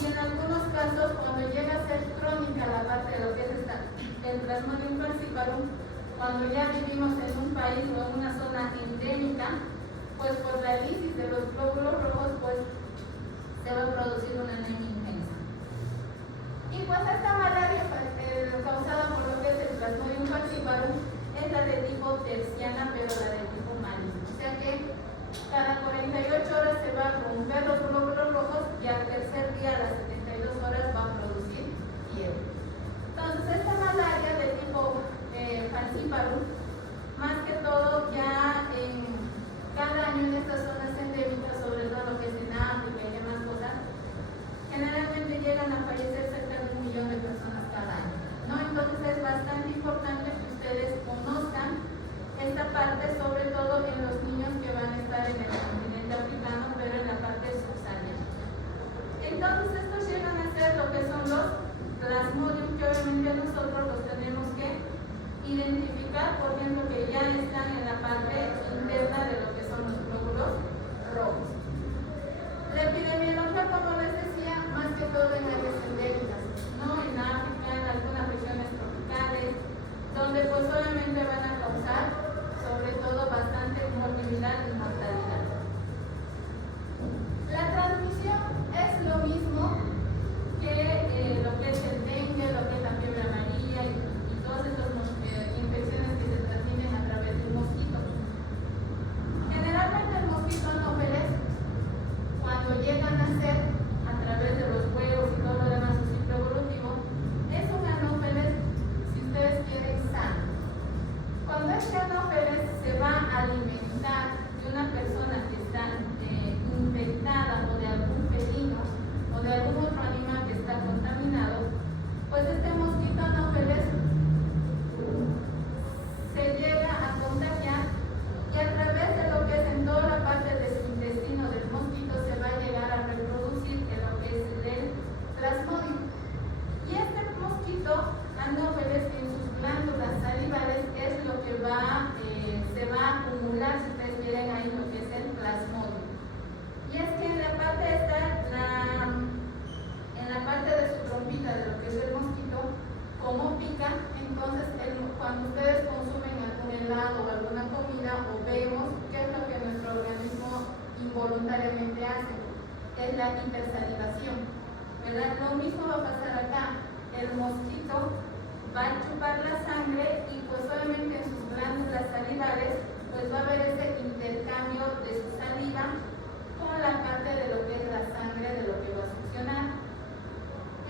Y en algunos casos, cuando llega a ser crónica la parte de lo que es el Plasmodium falciparum, cuando ya vivimos en un país o en una zona endémica, pues por la lisis de los glóbulos rojos, pues se va a producir una anemia intensa. Y pues esta malaria causada por lo que es el Plasmodium falciparum es la de tipo terciana, pero la de tipo maligno. O sea que cada 48 horas se va a romper los glóbulos rojos y al tercer día, a las 72 horas, va a producir fiebre. Entonces, esta malaria de tipo falciparum, más que todo ya cada año en estas zonas endémicas, sobre todo lo que es en África y demás cosas, generalmente llegan a fallecer cerca de 1 millón de personas cada año, ¿no? Entonces es bastante importante que ustedes conozcan esta parte, sobre todo en los niños que van a estar en el continente africano, pero en la parte subsahariana. Entonces estos llegan a ser lo que son los Plasmodium, que obviamente nosotros los tenemos que identificar, por ejemplo, que ya están en la parte interna de lo que son los glóbulos rojos. La epidemiología, como les decía, más que todo en áreas endémicas, ¿no? En África, en algunas regiones tropicales, donde pues obviamente van a causar sobre todo bastante morbilidad y mortalidad. La transmisión es lo mismo que lo que es el dengue, lo que es la fiebre amarilla y todas estas infecciones que se transmiten a través de un mosquito. Generalmente el mosquito anófeles, cuando llegan a ser a través de los huevos y todo lo demás, su ciclo evolutivo, es un anófeles, si ustedes quieren, sano. Cuando este anófeles se va a alimentar de una persona que está infectada o de algún felino o de algún otro animal que está contaminado, pues este mosquito anófeles se llega a contagiar y a través de lo que es en toda la parte de su intestino del mosquito se va a llegar a reproducir en lo que es el Plasmodium. Y este mosquito anófeles en sus glándulas salivales es lo que se va a acumular, si ustedes quieren, ahí lo que es el Plasmodium. Y es que en la parte de su trompita de lo que es el mosquito, como pica, entonces cuando ustedes consumen algún helado o alguna comida, o vemos qué es lo que nuestro organismo involuntariamente hace, es la hipersalivación, ¿verdad? Lo mismo va a pasar acá. El mosquito va a chupar la sangre y pues obviamente en sus glándulas salivales pues va a haber ese intercambio de su saliva con la parte de lo que es la sangre, de lo que va a succionar.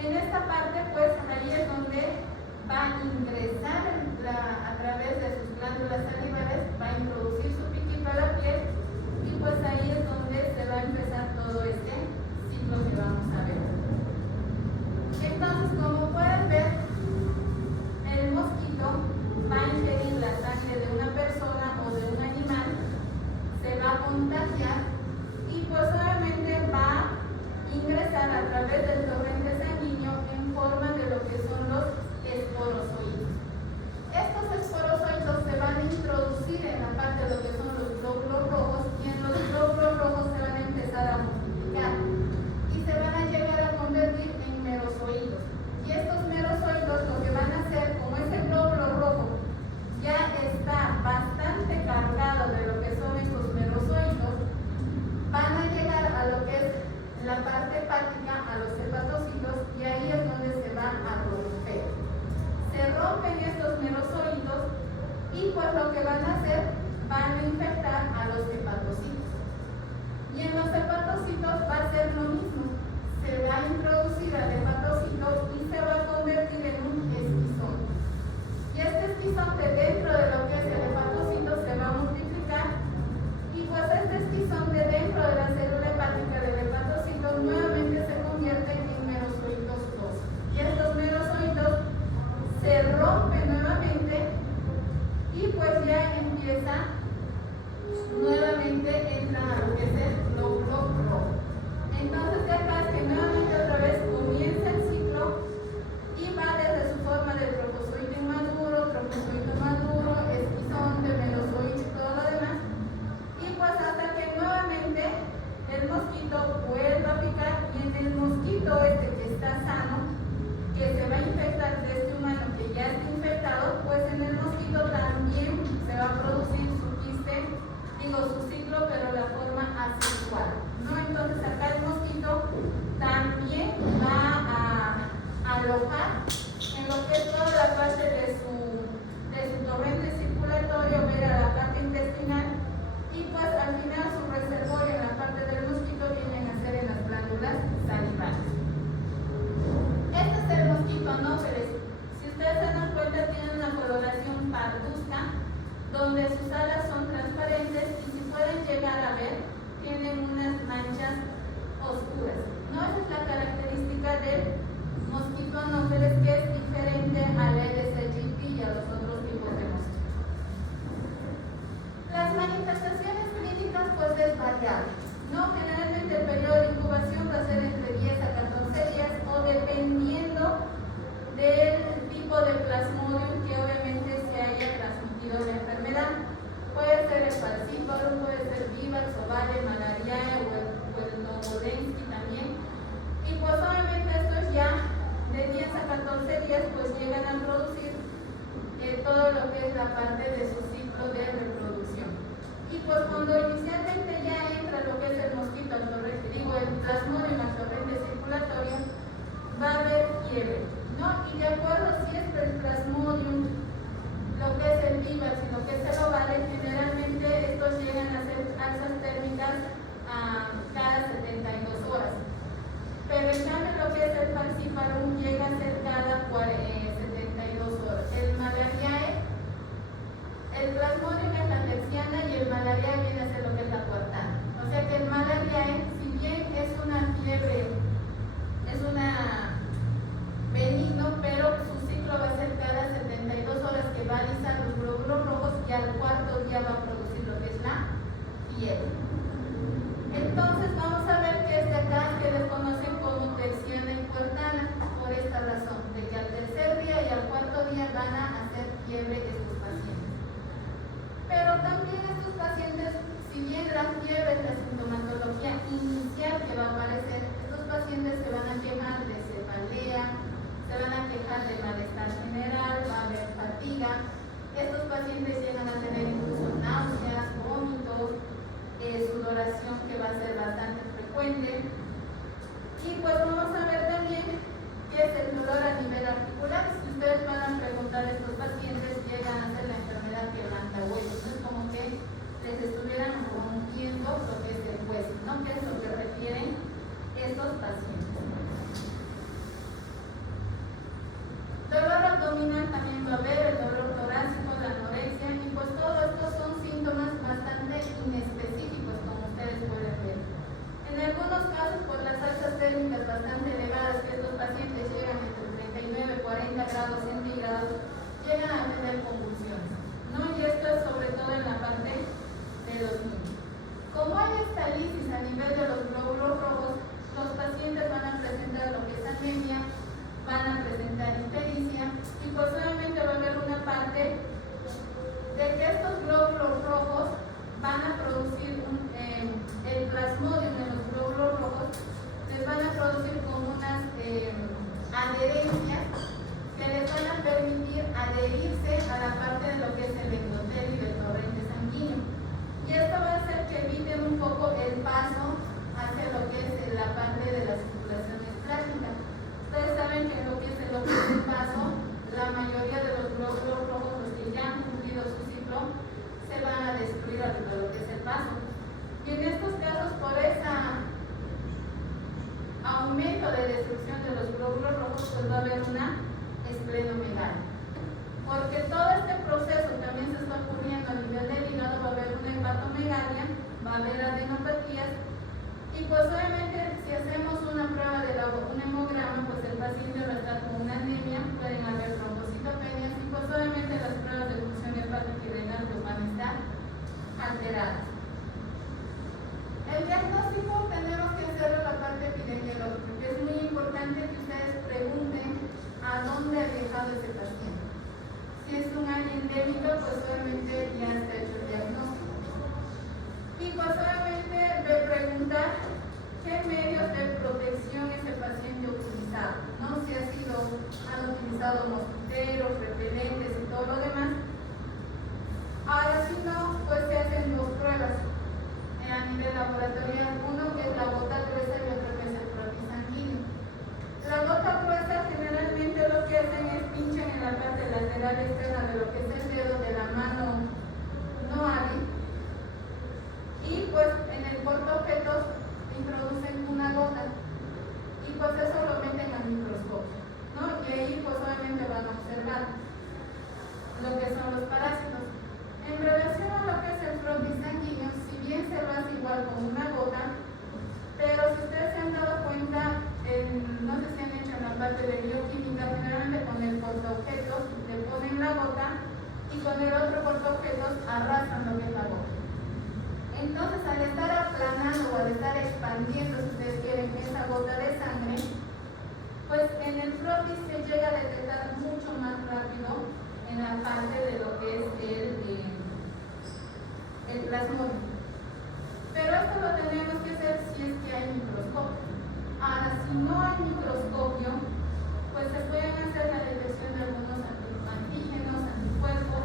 En esta parte pues ahí es donde va a ingresar a través de sus glándulas salivales, va a introducir su piquito a la piel y pues ahí es donde se va a empezar todo este ciclo que vamos a ver. Entonces, como pueden ver, el mosquito va a ingerir la sangre de una persona o de un animal, se va a contagiar y pues obviamente va a ingresar a través del torrente sanguíneo en forma de lo que son los esporozoides. Estos esporozoides se van a introducir en la parte de lo que son los glóbulos rojos y en los glóbulos rojos se van a empezar a multiplicar y se van a llegar a convertir en merozoides. Y estos infectar de este humano que ya está infectado, pues en el mosquito también se va a producir su quiste, su ciclo, pero de la forma asexual, ¿no? Entonces acá el mosquito también va a alojar en lo que es toda la parte de su torrente circulatorio, ver a la parte intestinal, y pues al final su reservorio en la parte del mosquito vienen a ser en las glándulas salivales. Este es el mosquito anófeles. Si ustedes se dan cuenta, tiene una coloración parduzca, donde sus alas son transparentes y si pueden llegar a ver, tienen unas manchas oscuras. No, esa es la característica del mosquito anófeles, que es diferente al Aedes aegypti y a los otros tipos de mosquitos. Las manifestaciones clínicas pues es variable, ¿no? Generalmente el periodo de incubación va a ser entre 10 a 14 días o dependiendo del tipo de plasmodium que obviamente se haya transmitido la enfermedad. Puede ser el falciparum, puede ser vivax, ovale, malariae o el novodensky también. Y pues obviamente estos ya de 10 a 14 días pues llegan a producir todo lo que es la parte de su ciclo de reproducción. Y pues cuando inicialmente ya entra lo que es el mosquito al torrente, el plasmodium al torrente circulatorio, va a haber fiebre, ¿no? Y de acuerdo si es el plasmodium, lo que es el vivax y lo que es el ovale, generalmente estos llegan a ser alzas térmicas cada 72 horas. Pero en cambio lo que es el falciparum llega a ser cada 72 horas. El malariae, el plasmodium es la terciana y el malariae viene a ser lo que es la cuartana. O sea que el malariae, si bien es una fiebre, es una benigno, pero su ciclo va a ser cada 72 horas, que va a alisar los glóbulos rojos y al cuarto día va a producir lo que es la fiebre. Entonces vamos a ver que es de acá que les conocen como terciana y cuartana, por esta razón, de que al tercer día y al cuarto día van a hacer fiebre estos pacientes. Pero también estos pacientes, si bien la fiebre es la sintomatología inicial que va a aparecer, estos pacientes se van a quejar de cefalea, se van a quejar de malestar general, va a haber fatiga. Estos pacientes llegan a tener incluso náuseas, vómitos, sudoración que va a ser bastante frecuente. Y pues vamos a ver también qué es el dolor a nivel articular. Si ustedes van a preguntar a estos pacientes, llegan a ser la enfermedad que levanta huesos. Es como que les estuvieran rompiendo lo que es el hueso, ¿no? Que es lo que refieren estos pacientes. Dolor abdominal también va a haber, el dolor torácico, la anorexia, y pues todo esto son síntomas bastante inespecíficos, como ustedes pueden ver. En algunos casos, por las alzas térmicas bastante elevadas, que estos pacientes llegan entre 39 y 40 grados centígrados, llegan a tener convulsiones, ¿no? Y esto es sobre todo en la parte de los niños. Como hay estalisis a nivel de los glóbulos rojos, los pacientes van a presentar lo que es anemia, van a presentar ictericia, y pues obviamente va a haber una parte de que estos glóbulos rojos van a producir el plasmodium en los glóbulos rojos, les van a producir como unas adherencias que les van a permitir adherirse a la parte de lo que es el endotelio y el torrente sanguíneo. Y esto va a hacer que eviten un poco el paso hacia lo que es la parte de la circulación esplática. Ustedes saben que lo que es el paso, la mayoría de los glóbulos rojos, los que ya han cumplido su ciclo, se van a destruir a lo que es el paso. Y en estos casos, por ese aumento de destrucción de los glóbulos rojos, pues va a haber una esplenomegalia. Porque todo este proceso también se está ocurriendo a nivel del hígado, va a haber una hepatomegalia, va a haber adenopatías. Y pues obviamente si hacemos una prueba de un hemograma, pues el paciente va a estar con una anemia, pueden haber trombocitopenias, y pues obviamente las pruebas de función hepática y renal pues van a estar alteradas. El diagnóstico tenemos que hacerlo la parte epidemiológica, que es muy importante que ustedes pregunten a dónde ha viajado ese paciente. Si es un área endémica, pues obviamente ya está hecho el diagnóstico. Y pues obviamente de preguntar qué medios de protección ese paciente ha utilizado, ¿no? Si ha sido, han utilizado lateral externa de lo que es el dedo de la mano no hábil, y pues en el portaobjetos introducen una gota y pues eso lo meten al microscopio, ¿no? Y ahí pues obviamente van a observar lo que son los parásitos. En relación a lo que es el frotis sanguíneo, si bien se lo hace igual con una gota, pero si ustedes se han dado cuenta, no sé si han hecho en la parte de bioquímica, generalmente con el portaobjetos le ponen la gota y con el otro portaobjetos arrasan lo que es la gota. Entonces, al estar aplanando o al estar expandiendo, si ustedes quieren, esa gota de sangre, pues en el frotis se llega a detectar mucho más rápido en la parte de lo que es el plasmódio. Pero esto lo tenemos que hacer si es que hay microscopio. Ahora, si no hay microscopio, pues se pueden hacer la detección de algunos antígenos, anticuerpos,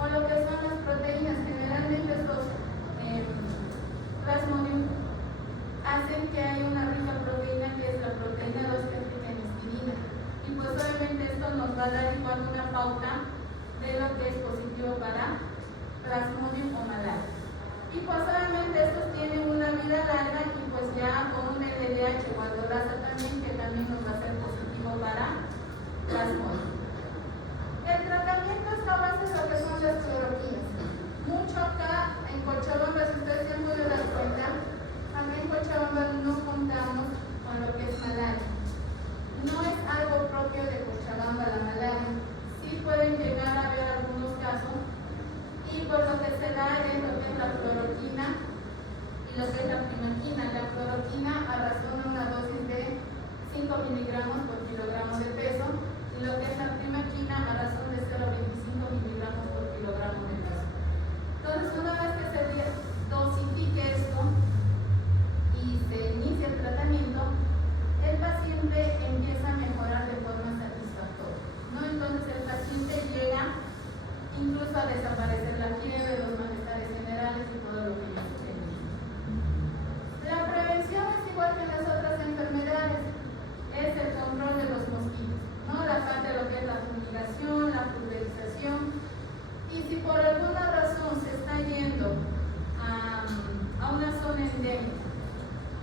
o lo que son las proteínas. Generalmente estos plasmodium hacen que hay una rica proteína que es la proteína 2 que es rica en histidina. Y pues obviamente esto nos va a dar igual una pauta de lo que es positivo para plasmodium o malaria. Y pues obviamente estos tienen una vida larga y pues ya con un LDH o aldolasa también, que también nos va a ser positivo para plasmodium. El tratamiento está a base de lo que son las cloroquinas. Mucho acá en Cochabamba, si ustedes se han podido dar cuenta, acá en Cochabamba no contamos con lo que es malaria. No es algo propio de Cochabamba la malaria. Sí pueden llegar a haber algunos casos y por lo que se da es lo que es la cloroquina y lo que es la primaquina. La cloroquina a razón de una dosis de 5 miligramos por kilogramo de peso y lo que es la primaquina a razón de 0,25 miligramos por kilogramo de peso. Entonces, una vez que se dosifique esto y se inicia el tratamiento, el paciente empieza a mejorar de forma satisfactoria, ¿no? Entonces el paciente llega incluso a desaparecer la fiebre, los malestares generales y todo lo que ya se tiene. La prevención es igual que en las otras enfermedades, es el control de los mosquitos, ¿no? La parte de lo que es la fumigación, la pulverización. Y si por alguna razón se está yendo a una zona endémica,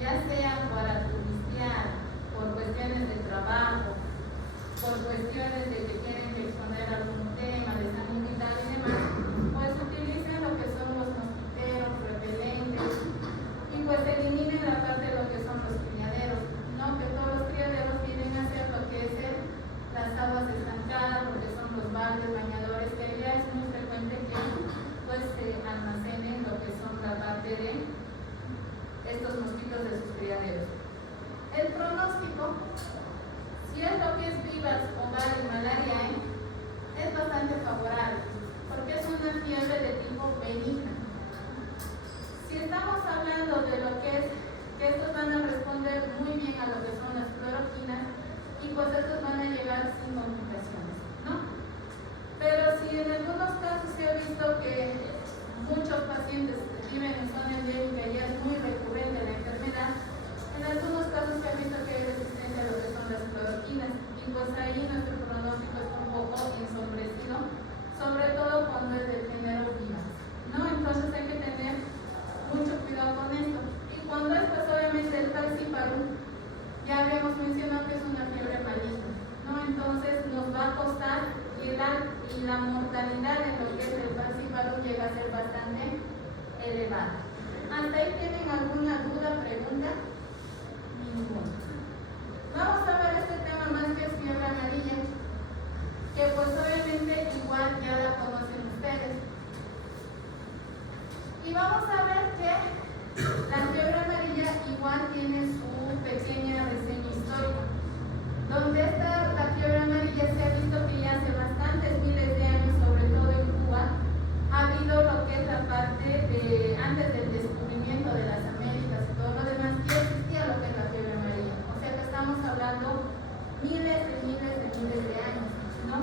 ya sea para turistear, por cuestiones de trabajo, por cuestiones de que quieren exponer algún tema de salud mental y demás, pues utilicen lo que son los mosquiteros, repelentes, y pues eliminen la parte de lo que son los criaderos, ¿no? Que todos los criaderos vienen a ser lo que es las aguas estancadas, lo que son los baldes, bañadores, que ya es muy frecuente que pues se almacenen lo que son la parte de estos mosquitos de sus criaderos. El pronóstico, si es lo que es vivas, ovario y malaria, es bastante favorable, porque es una fiebre de tipo benigna. Si estamos hablando de lo que es, que estos van a responder muy bien a lo que son las cloroquinas, y pues estos van a llegar sin complicaciones, ¿no? Pero si en algunos casos se ha visto que muchos pacientes viven en zona endémica y ya es muy recurrente la enfermedad, en algunos casos se ha visto que hay resistencia a lo que son las cloroquinas, y pues ahí nuestro pronóstico es un poco ensombrecido, sobre todo cuando es del género vivas, ¿no? Entonces hay que tener mucho cuidado con esto. Y cuando es pues obviamente el falciparum, ya habíamos mencionado que es una fiebre maligna, ¿no? Entonces nos va a costar y la mortalidad en lo que es el falciparum llega a ser bastante elevada. ¿Hasta ahí tienen alguna duda, pregunta? Ninguna. Vamos a ver este tema más que es fiebre amarilla, que pues obviamente igual ya la conocen ustedes. Y vamos a ver que la fiebre amarilla igual tiene su pequeña reseña histórica, donde la fiebre amarilla se ha visto que ya hace bastantes miles de años, sobre todo en Cuba, ha habido lo que es la parte de, antes del descubrimiento de las Américas y todo lo demás, ya existía lo que es la fiebre amarilla. O sea que estamos hablando miles de años, ¿no?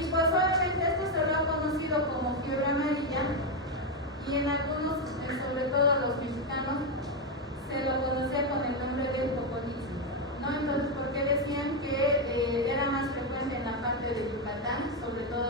Y pues obviamente esto se lo ha conocido como fiebre amarilla, y en algunos, sobre todo los mexicanos, se lo conocía con el nombre del cocolismo, ¿no? Entonces, porque decían que era más frecuente en la parte de Yucatán, sobre todo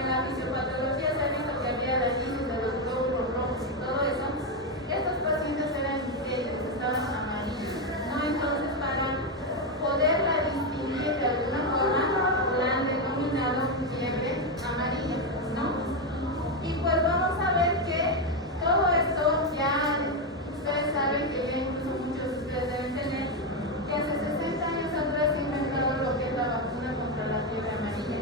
en la fisiopatología se ha visto que había la crisis de los glóbulos rojos y todo eso, estos pacientes eran icterios, estaban amarillos, ¿no? Entonces, para poderla distinguir de alguna forma, la han denominado fiebre amarilla, ¿no? Y pues vamos a ver que todo esto ya, ustedes saben que ya incluso muchos de ustedes deben tener, que hace 60 años atrás se inventado lo que es la vacuna contra la fiebre amarilla,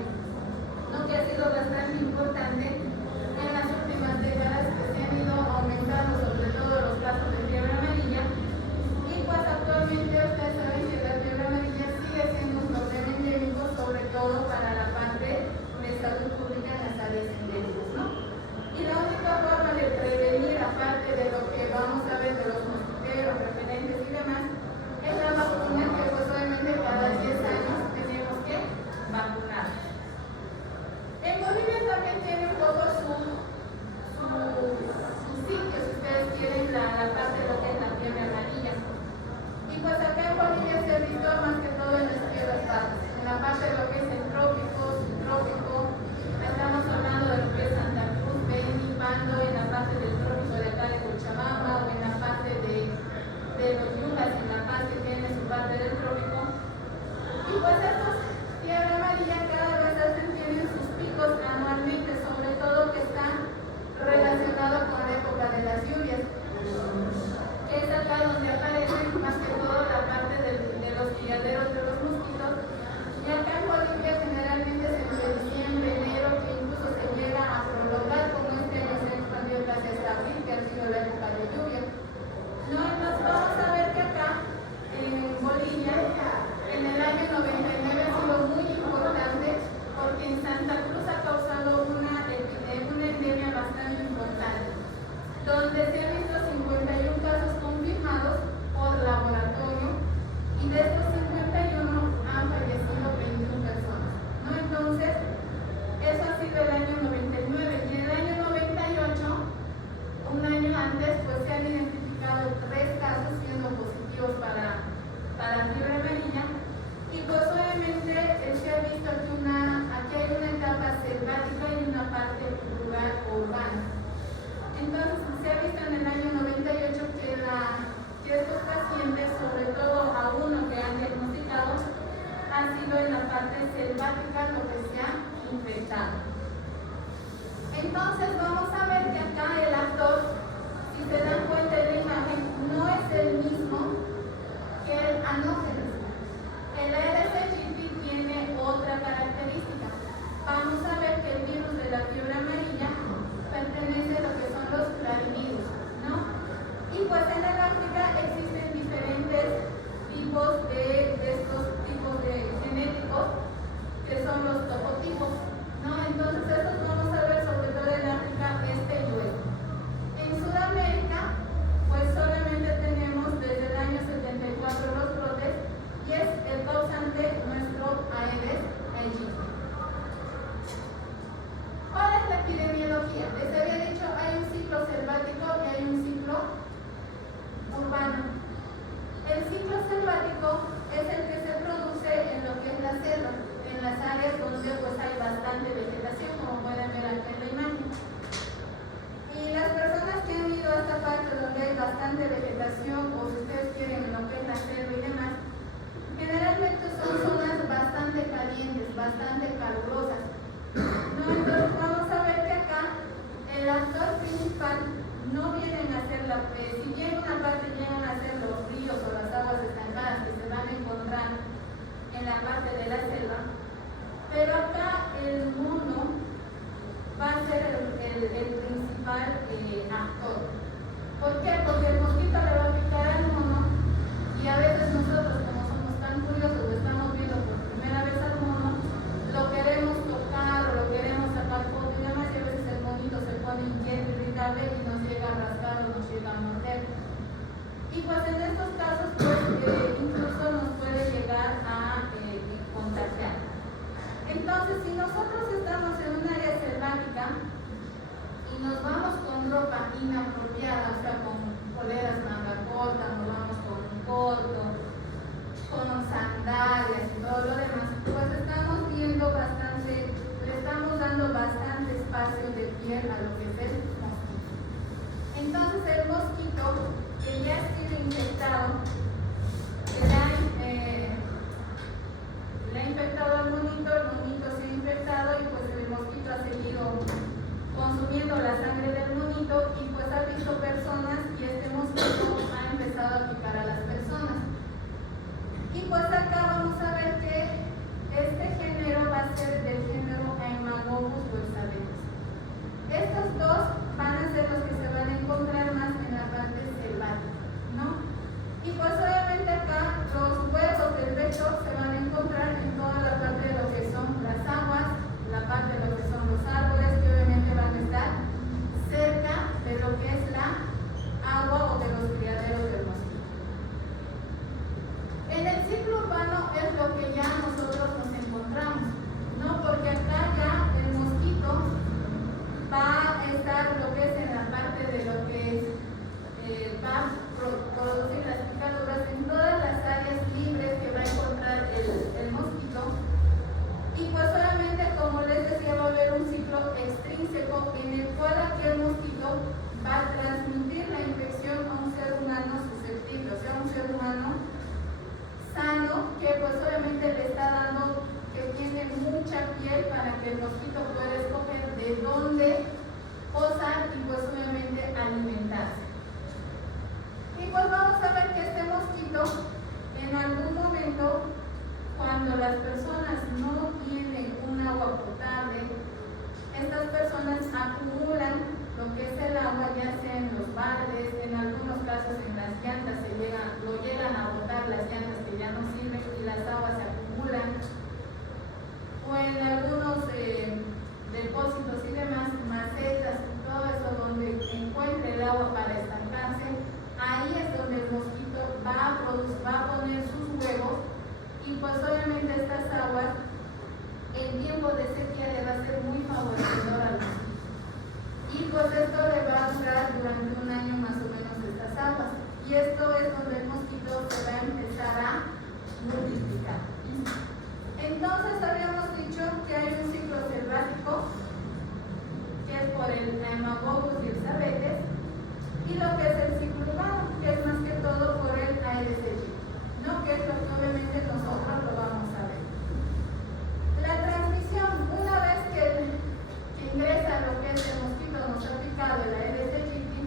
¿no? Que ha sido bastante importante en las últimas décadas, que se han ido aumentando sobre todo los casos de fiebre amarilla. Y pues actualmente ustedes saben que la fiebre amarilla sigue siendo un problema endémico, sobre todo para la parte de salud pública en las áreas endémicas, ¿no? Y la única forma de prevenir, aparte de lo que vamos a ver de los mosquiteros, repelentes y demás, es la vacuna, que pues obviamente cada 10 años tenemos que vacunar. En Bolivia también tiene un poco su sitio, si ustedes quieren, la parte de lo que es la fiebre amarilla. Y pues acá en Bolivia se ha visto más que todo en las tierras bajas, en la parte de lo que es el trópico, subtrópico, estamos hablando de lo que es Santa Cruz, Beni, Pando, en la parte del trópico de acá de Cochabamba, o en la parte de los Yungas, en La Paz, que tiene su parte del trópico. Y pues estos fiebre amarilla cada vez tienen sus picos anualmente, sobre todo que está relacionado con la época de las lluvias, que es acá donde aparece más que todo la parte de los criaderos de los mosquitos. Y acá en Bolivia generalmente es entre diciembre, enero, que incluso se llega a prolongar, como este año se expandió casi hasta abril, que ha sido la época de lluvia. No, entonces vamos a ver que acá en Bolivia, en el año 99 ha sido muy importante, porque en Santa Cruz ha causado una endemia bastante importante, donde se han visto 51 casos confirmados por laboratorio, y de estos 51 han fallecido 21 personas, ¿no? Entonces, eso ha sido el año 99, y en el año 98, un año antes, pues se han identificado 3 casos siendo positivos para fiebre amarilla. Y pues obviamente se ha visto aquí hay una etapa selvática y una parte rural o urbana. Entonces se ha visto en el año 98 que estos pacientes, sobre todo a uno que han diagnosticado, ha sido en la parte selvática lo que se ha infectado. Entonces vamos a ver que acá el actor, si se dan cuenta de la imagen, no es el mismo que el anógenes. El RSGP tiene otra característica. Vamos a ver que el virus de la fiebre amarilla pertenece a lo que son los clarivirus, ¿no? Y pues en el África existen diferentes tipos de estos tipos de genéticos, que son los topotipos, ¿no? Entonces estos vamos a ver sobre todo en África este y oeste. En Sudamérica, pues solamente tenemos desde el año 74 los brotes, y es el causante nuestro Aedes aegypti. ¿Cuál es la epidemiología? Les había dicho, hay un ciclo selvático y hay un ciclo urbano. El ciclo selvático es el que se produce en lo que es la selva, en las áreas donde pues hay bastante vegetación, como pueden ver aquí en la imagen. Y las personas que han ido a esta parte donde hay bastante vegetación, o si ustedes quieren en lo que es la selva y demás, generalmente son zonas bastante calientes, bastante calurosas, ¿no? Entonces vamos a ver que acá el actor principal no vienen a ser si bien una parte llegan a ser los ríos o las aguas estancadas que se van a encontrar en la parte de la selva, pero acá el mono va a ser el principal actor. ¿Por qué? Porque el mosquito le va a picar al mono, y a veces nosotros, como somos tan curiosos, estamos viendo por primera vez al mono, lo queremos tocar o lo queremos sacar foto y demás, y a veces el monito se pone inquieto, irritable, y nos llega a rascar o nos llega a morder. Y pues en estos casos, pues incluso nos puede llegar a contagiar. Entonces, si nosotros estamos en un área selvática y nos vamos con ropa inapropiada, o sea, con poleras manga corta, nos vamos con un corto, con sandalias y todo lo demás, pues estamos viendo bastante, le estamos dando bastante piel a lo que es el mosquito. Entonces el mosquito que ya ha sido infectado, que le ha infectado al monito, el monito se ha infectado y pues el mosquito ha seguido consumiendo la sangre del monito y pues ha visto personas y este mosquito ha empezado a picar a las personas. Y pues acá vamos a ver que este género va a ser del género Haemophilus boissavetes. Estos dos van a ser los que se van a encontrar más en la parte selvática, ¿no? Y pues obviamente acá los huevos del vector se van a encontrar en toda la parte de lo que son las aguas, la parte de lo que son los árboles, que obviamente van a estar cerca de lo que es la agua o de los criaderos del mosquito. En el ciclo urbano es lo que ya nosotros nos encontramos, ¿no? Porque acá ya el mosquito va a estar lo que es en la parte de lo que es, va a producir las picaduras en todas las áreas libres que va a encontrar el mosquito. Y pues solamente, como les decía, va a haber un ciclo extrínseco en el cual aquel mosquito va a transmitir la infección a un ser humano susceptible, o sea, un ser humano sano que pues obviamente le está dando, que tiene mucha piel para que el mosquito pueda escoger de dónde posar y pues obviamente alimentarse. Y pues vamos a ver que este mosquito en algún momento, cuando las personas no tienen un agua potable, estas personas acumulan lo que es el agua, ya sea en los baldes, en algunos casos en las llantas lo llegan a botar las llantas que ya no sirven y las aguas se acumulan, o en algunos depósitos y demás, macetas y todo eso donde encuentre el agua para estancarse. Ahí es donde el mosquito va a poner sus huevos y pues obviamente estas aguas, el tiempo de sequía le va a ser muy favorecedor al mosquito. Y pues esto le va a durar durante un año más o menos estas aguas. Y esto es donde el mosquito se va a empezar a multiplicar. Entonces habíamos dicho que hay un ciclo selvático, que es por el Haemophilus boissavetes, y lo que es el ciclo urbano, que es más que todo por el Aedes aegypti, ¿no? Que es lo que obviamente nosotros lo vamos a ver. La transmisión, una vez que ingresa lo que es el mosquito nos ha picado el Aedes aegypti,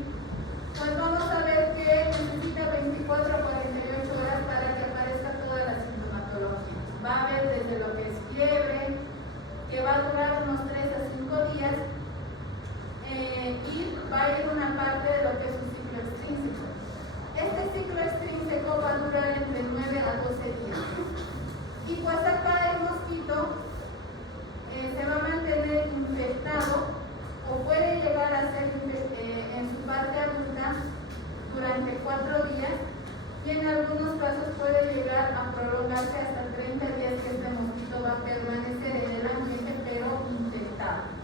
pues vamos a ver que necesita 24 a 48 horas para que aparezca toda la sintomatología. Va a haber desde lo que es fiebre, que va a durar unos 3 a 5 días, y va a ir una parte de lo que es un ciclo extrínseco. Este ciclo extrínseco va a durar entre 9 a 12 días. Y pues acá el mosquito se va a mantener infectado o puede llegar a ser en su parte adulta durante 4 días y en algunos casos puede llegar a prolongarse hasta 30 días que este mosquito va a permanecer en el ambiente pero infectado.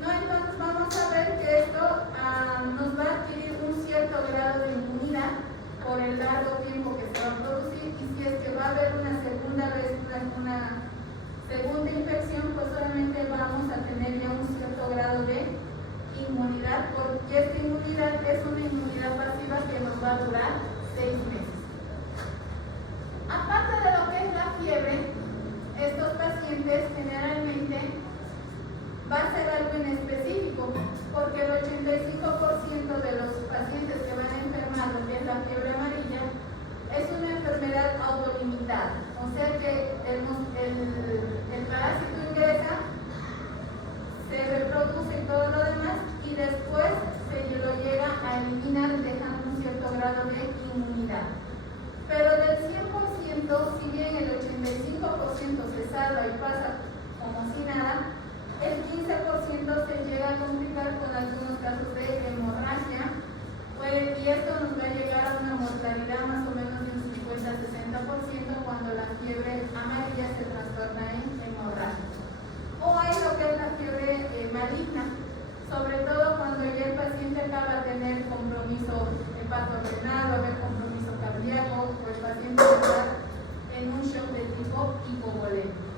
¿No? Entonces vamos a ver que esto nos va a adquirir un cierto grado de inmunidad por el largo tiempo que se va a producir y si es que va a haber una segunda vez, una segunda infección, pues solamente vamos a tener ya un cierto grado de inmunidad, porque esta inmunidad es una inmunidad pasiva que nos va a durar 6 meses. Aparte de lo que es la fiebre, estos pacientes generalmente va a ser algo inespecífico, porque el 85% de los pacientes que van a enfermar lo que es la fiebre amarilla es una enfermedad autolimitada, o sea que el parásito ingresa, se reproduce y todo lo demás y después se lo llega a eliminar dejando un cierto grado de inmunidad. Pero del 100%, si bien el 85% se salva y pasa como si nada, el 15% se llega a complicar con algunos casos de hemorragia, y esto nos va a llegar a una mortalidad más o menos de un 50-60% cuando la fiebre amarilla se transforma en hemorragia. O hay lo que es la fiebre maligna, sobre todo cuando ya el paciente acaba de tener compromiso hepatorenal o haber compromiso cardíaco, o el paciente está en un shock de tipo hipovolémico.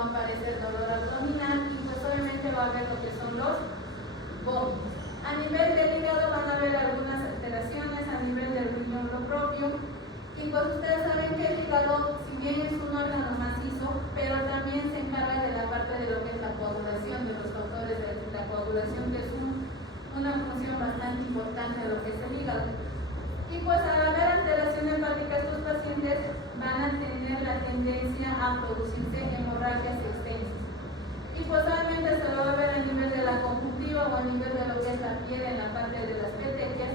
va a aparecer dolor abdominal y pues obviamente va a haber lo que son los vómitos. A nivel del hígado van a haber algunas alteraciones, a nivel del riñón lo propio. Y pues ustedes saben que el hígado, si bien es un órgano macizo, pero también se encarga de la parte de lo que es la coagulación, de los factores de la coagulación, que es una función bastante importante de lo que es el hígado. Y pues al haber alteración hepática, estos pacientes van a tener la tendencia a producirse hemorragias extensas. Y pues obviamente se lo va a ver a nivel de la conjuntiva o a nivel de lo que es la piel en la parte de las petequias.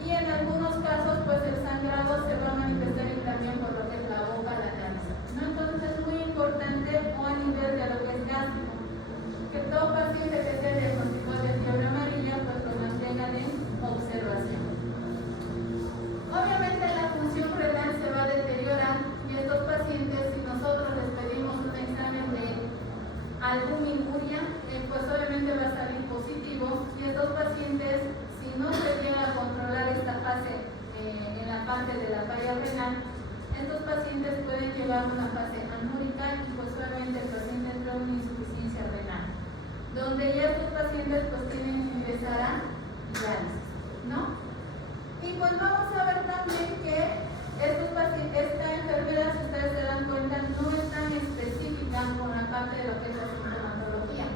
Y en algunos casos pues el sangrado se va a manifestar también por lo que es la boca, la nariz, ¿no? Entonces es muy importante o a nivel de lo que es gástrico, que todo paciente que sea diagnosticado de fiebre amarilla pues lo mantengan en observación. Obviamente la función renal se va a deteriorar y estos pacientes, si nosotros les pedimos un examen de albúmin-uria, pues obviamente va a salir positivo y estos pacientes, si no se llega a controlar esta fase en la parte de la falla renal, estos pacientes pueden llevar una fase anúrica y pues obviamente el paciente entra en una insuficiencia renal, donde ya estos pacientes pues tienen que ingresar a diálisis, ¿no? Y pues vamos a ver también que esta enfermedad, si ustedes se dan cuenta, no es tan específica con la parte de lo que es la sintomatología.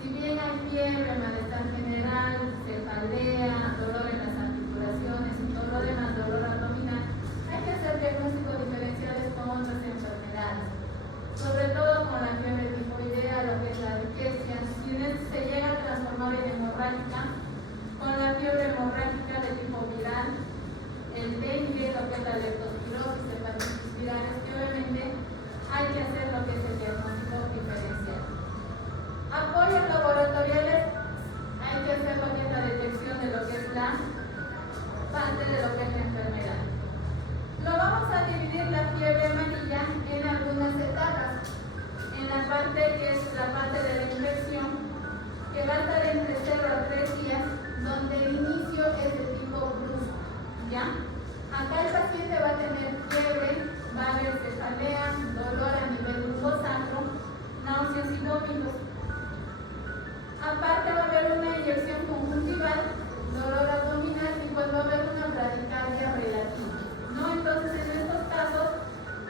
Si bien hay fiebre, malestar general, cefalea, dolor en las articulaciones y todo lo demás, dolor abdominal, hay que hacer diagnósticos diferenciales con otras enfermedades, sobre todo con la fiebre tifoidea, lo que es la riqueza. Si se llega a transformar en hemorrágica, con la fiebre hemorrágica de tipo viral, el dengue, lo que es la leptospirosis, hepatitis virales, que obviamente hay que hacer lo que es el diagnóstico diferencial. Apoyos laboratoriales, hay que hacer lo que es la detección de lo que es la parte de lo que es la enfermedad. Lo vamos a dividir la fiebre amarilla en algunas etapas. En la parte que es la parte de la infección, que va a estar entre 0 a 3 días, donde el inicio es de tipo brusco, ¿ya? Acá el paciente va a tener fiebre, va a haber cefalea, dolor a nivel lumbosacro, náuseas y vómitos. Aparte va a haber una inyección conjuntival, dolor abdominal y pues va a haber una bradicardia relativa, ¿no? Entonces en estos casos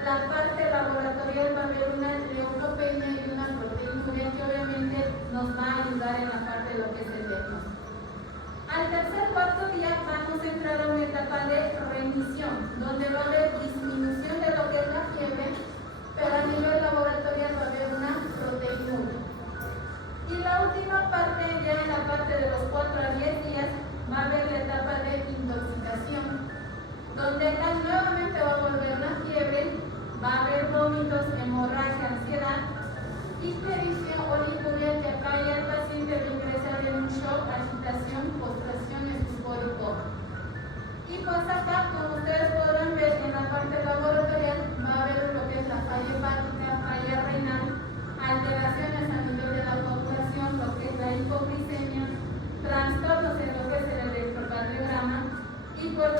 la parte laboratorial va a haber una leucopenia y una proteinuria que obviamente nos va a ayudar en la parte de lo que es el diagnóstico. Al tercer cuarto día vamos a entrar a una etapa de remisión, donde va a haber disminución de lo que es la fiebre, pero a nivel laboratorial va a haber una proteinuria. Y la última parte, ya en la parte de los 4 a 10 días, va a haber la etapa de intoxicación, donde acá nuevamente va a volver la fiebre, va a haber vómitos, hemorragia, ansiedad, ictericia o liguria, que acá ya el paciente va a ingresar en un shock, agitación, postración, estupor y coma. Y pues acá, como ustedes podrán ver en la parte laboratorial, va a haber lo que es la falla hepática, falla renal, alteraciones a nivel de la coagulación, lo que es la hipoglicemia, trastornos en lo que es el electrocardiograma y por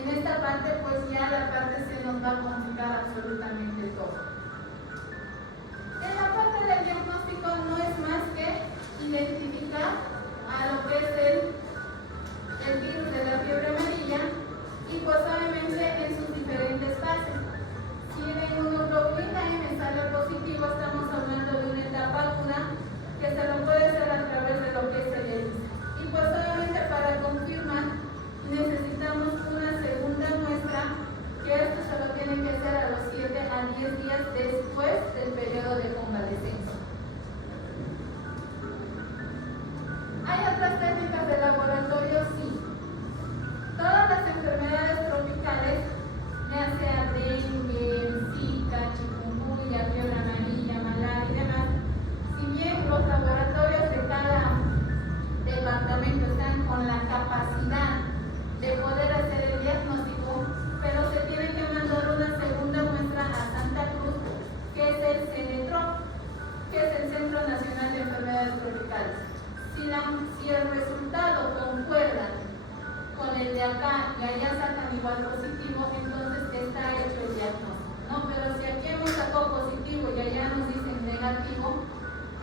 en esta parte pues ya la parte se nos va a complicar absolutamente todo. En la parte del diagnóstico no es más que identificar a lo que es el virus de la fiebre amarilla y pues obviamente en sus diferentes fases. Si en inmunoglobulina M sale positivo, estamos hablando de una etapa aguda que se lo puede hacer a través de lo que es el ELISA. Y pues obviamente para confirmar necesitamos una segunda muestra, que esto se lo tiene que hacer a los 7 a 10 días después del periodo de convalecencia. ¿Hay otras técnicas de laboratorio? Sí. Todas las enfermedades tropicales, ya sea dengue, zika, chikungunya, fiebre amarilla, malaria y demás, si bien los laboratorios de cada departamento están con la capacidad de poder hacer el diagnóstico, pero se tiene que mandar una segunda muestra a Santa Cruz, que es el CENETROP.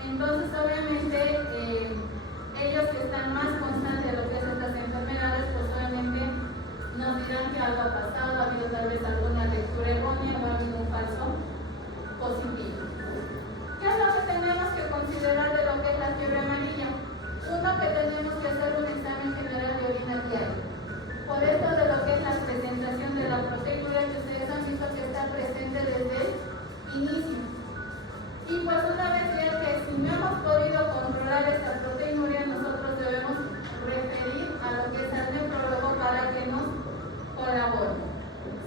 Entonces, obviamente, ellos que están más constantes de lo que es estas enfermedades, pues obviamente nos dirán que algo ha pasado, ha habido tal vez alguna lectura errónea o ha habido un falso positivo. ¿Qué es lo que tenemos que considerar de lo que es la fiebre amarilla? Uno, que tenemos que hacer un examen general de orina diario. Por esto de lo que es la presentación de la proteína, que ustedes han visto que está presente desde el inicio. Y pues una vez ya que si no hemos podido controlar esta proteinuria, nosotros debemos referir a lo que es al nefrólogo para que nos colabore.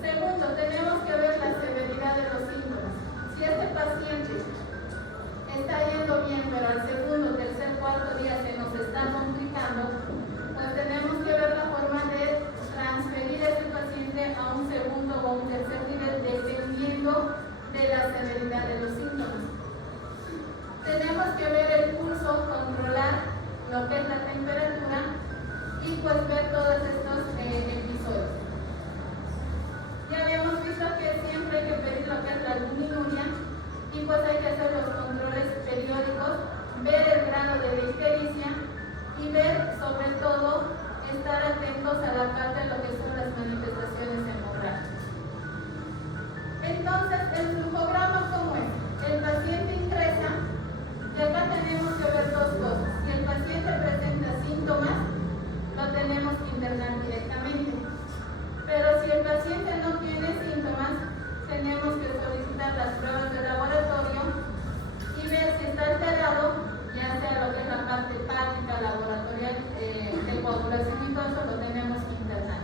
Segundo, tenemos que ver la severidad de los síntomas. Si este paciente está yendo bien, pero al segundo, tercer, cuarto día se nos está complicando, pues tenemos que ver la forma de transferir a ese paciente a un segundo o un tercer nivel dependiendo de la severidad de los síntomas. Tenemos que ver el pulso, controlar lo que es la temperatura y pues ver todos estos episodios. Ya habíamos visto que siempre hay que pedir lo que es la albuminuria y pues hay que hacer los controles periódicos, ver el grado de ictericia y ver sobre todo estar atentos a la parte de lo que son las manifestaciones hemorrágicas. Entonces, el flujograma, ¿cómo es? El paciente ingresa y acá tenemos que ver dos cosas. Si el paciente presenta síntomas, lo tenemos que internar directamente. Pero si el paciente no tiene síntomas, tenemos que solicitar las pruebas de laboratorio y ver si está alterado, ya sea lo que es la parte hepática, laboratorial, de coagulación y todo eso, lo tenemos que internar.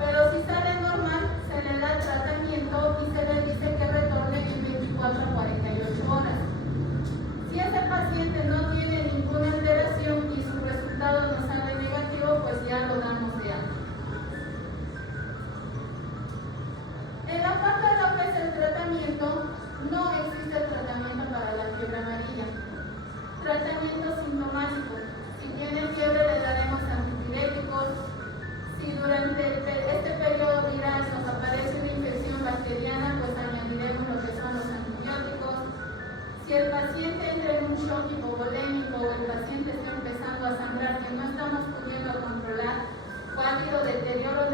Pero si sale normal, se le da tratamiento y se le dice que retorne en 24 a 48 horas. Si ese paciente no tiene ninguna alteración y su resultado no sale negativo, pues ya lo damos de alta. En la parte de lo que es el tratamiento, no existe tratamiento para la fiebre amarilla. Tratamiento sintomático. Si tiene fiebre, le daremos antipiréticos. Si durante este periodo viral nos aparece una infección bacteriana, pues añadiremos lo que son los antibióticos. Si el paciente entra en un shock hipovolémico o el paciente está empezando a sangrar, que no estamos pudiendo controlar, o ha habido deterioro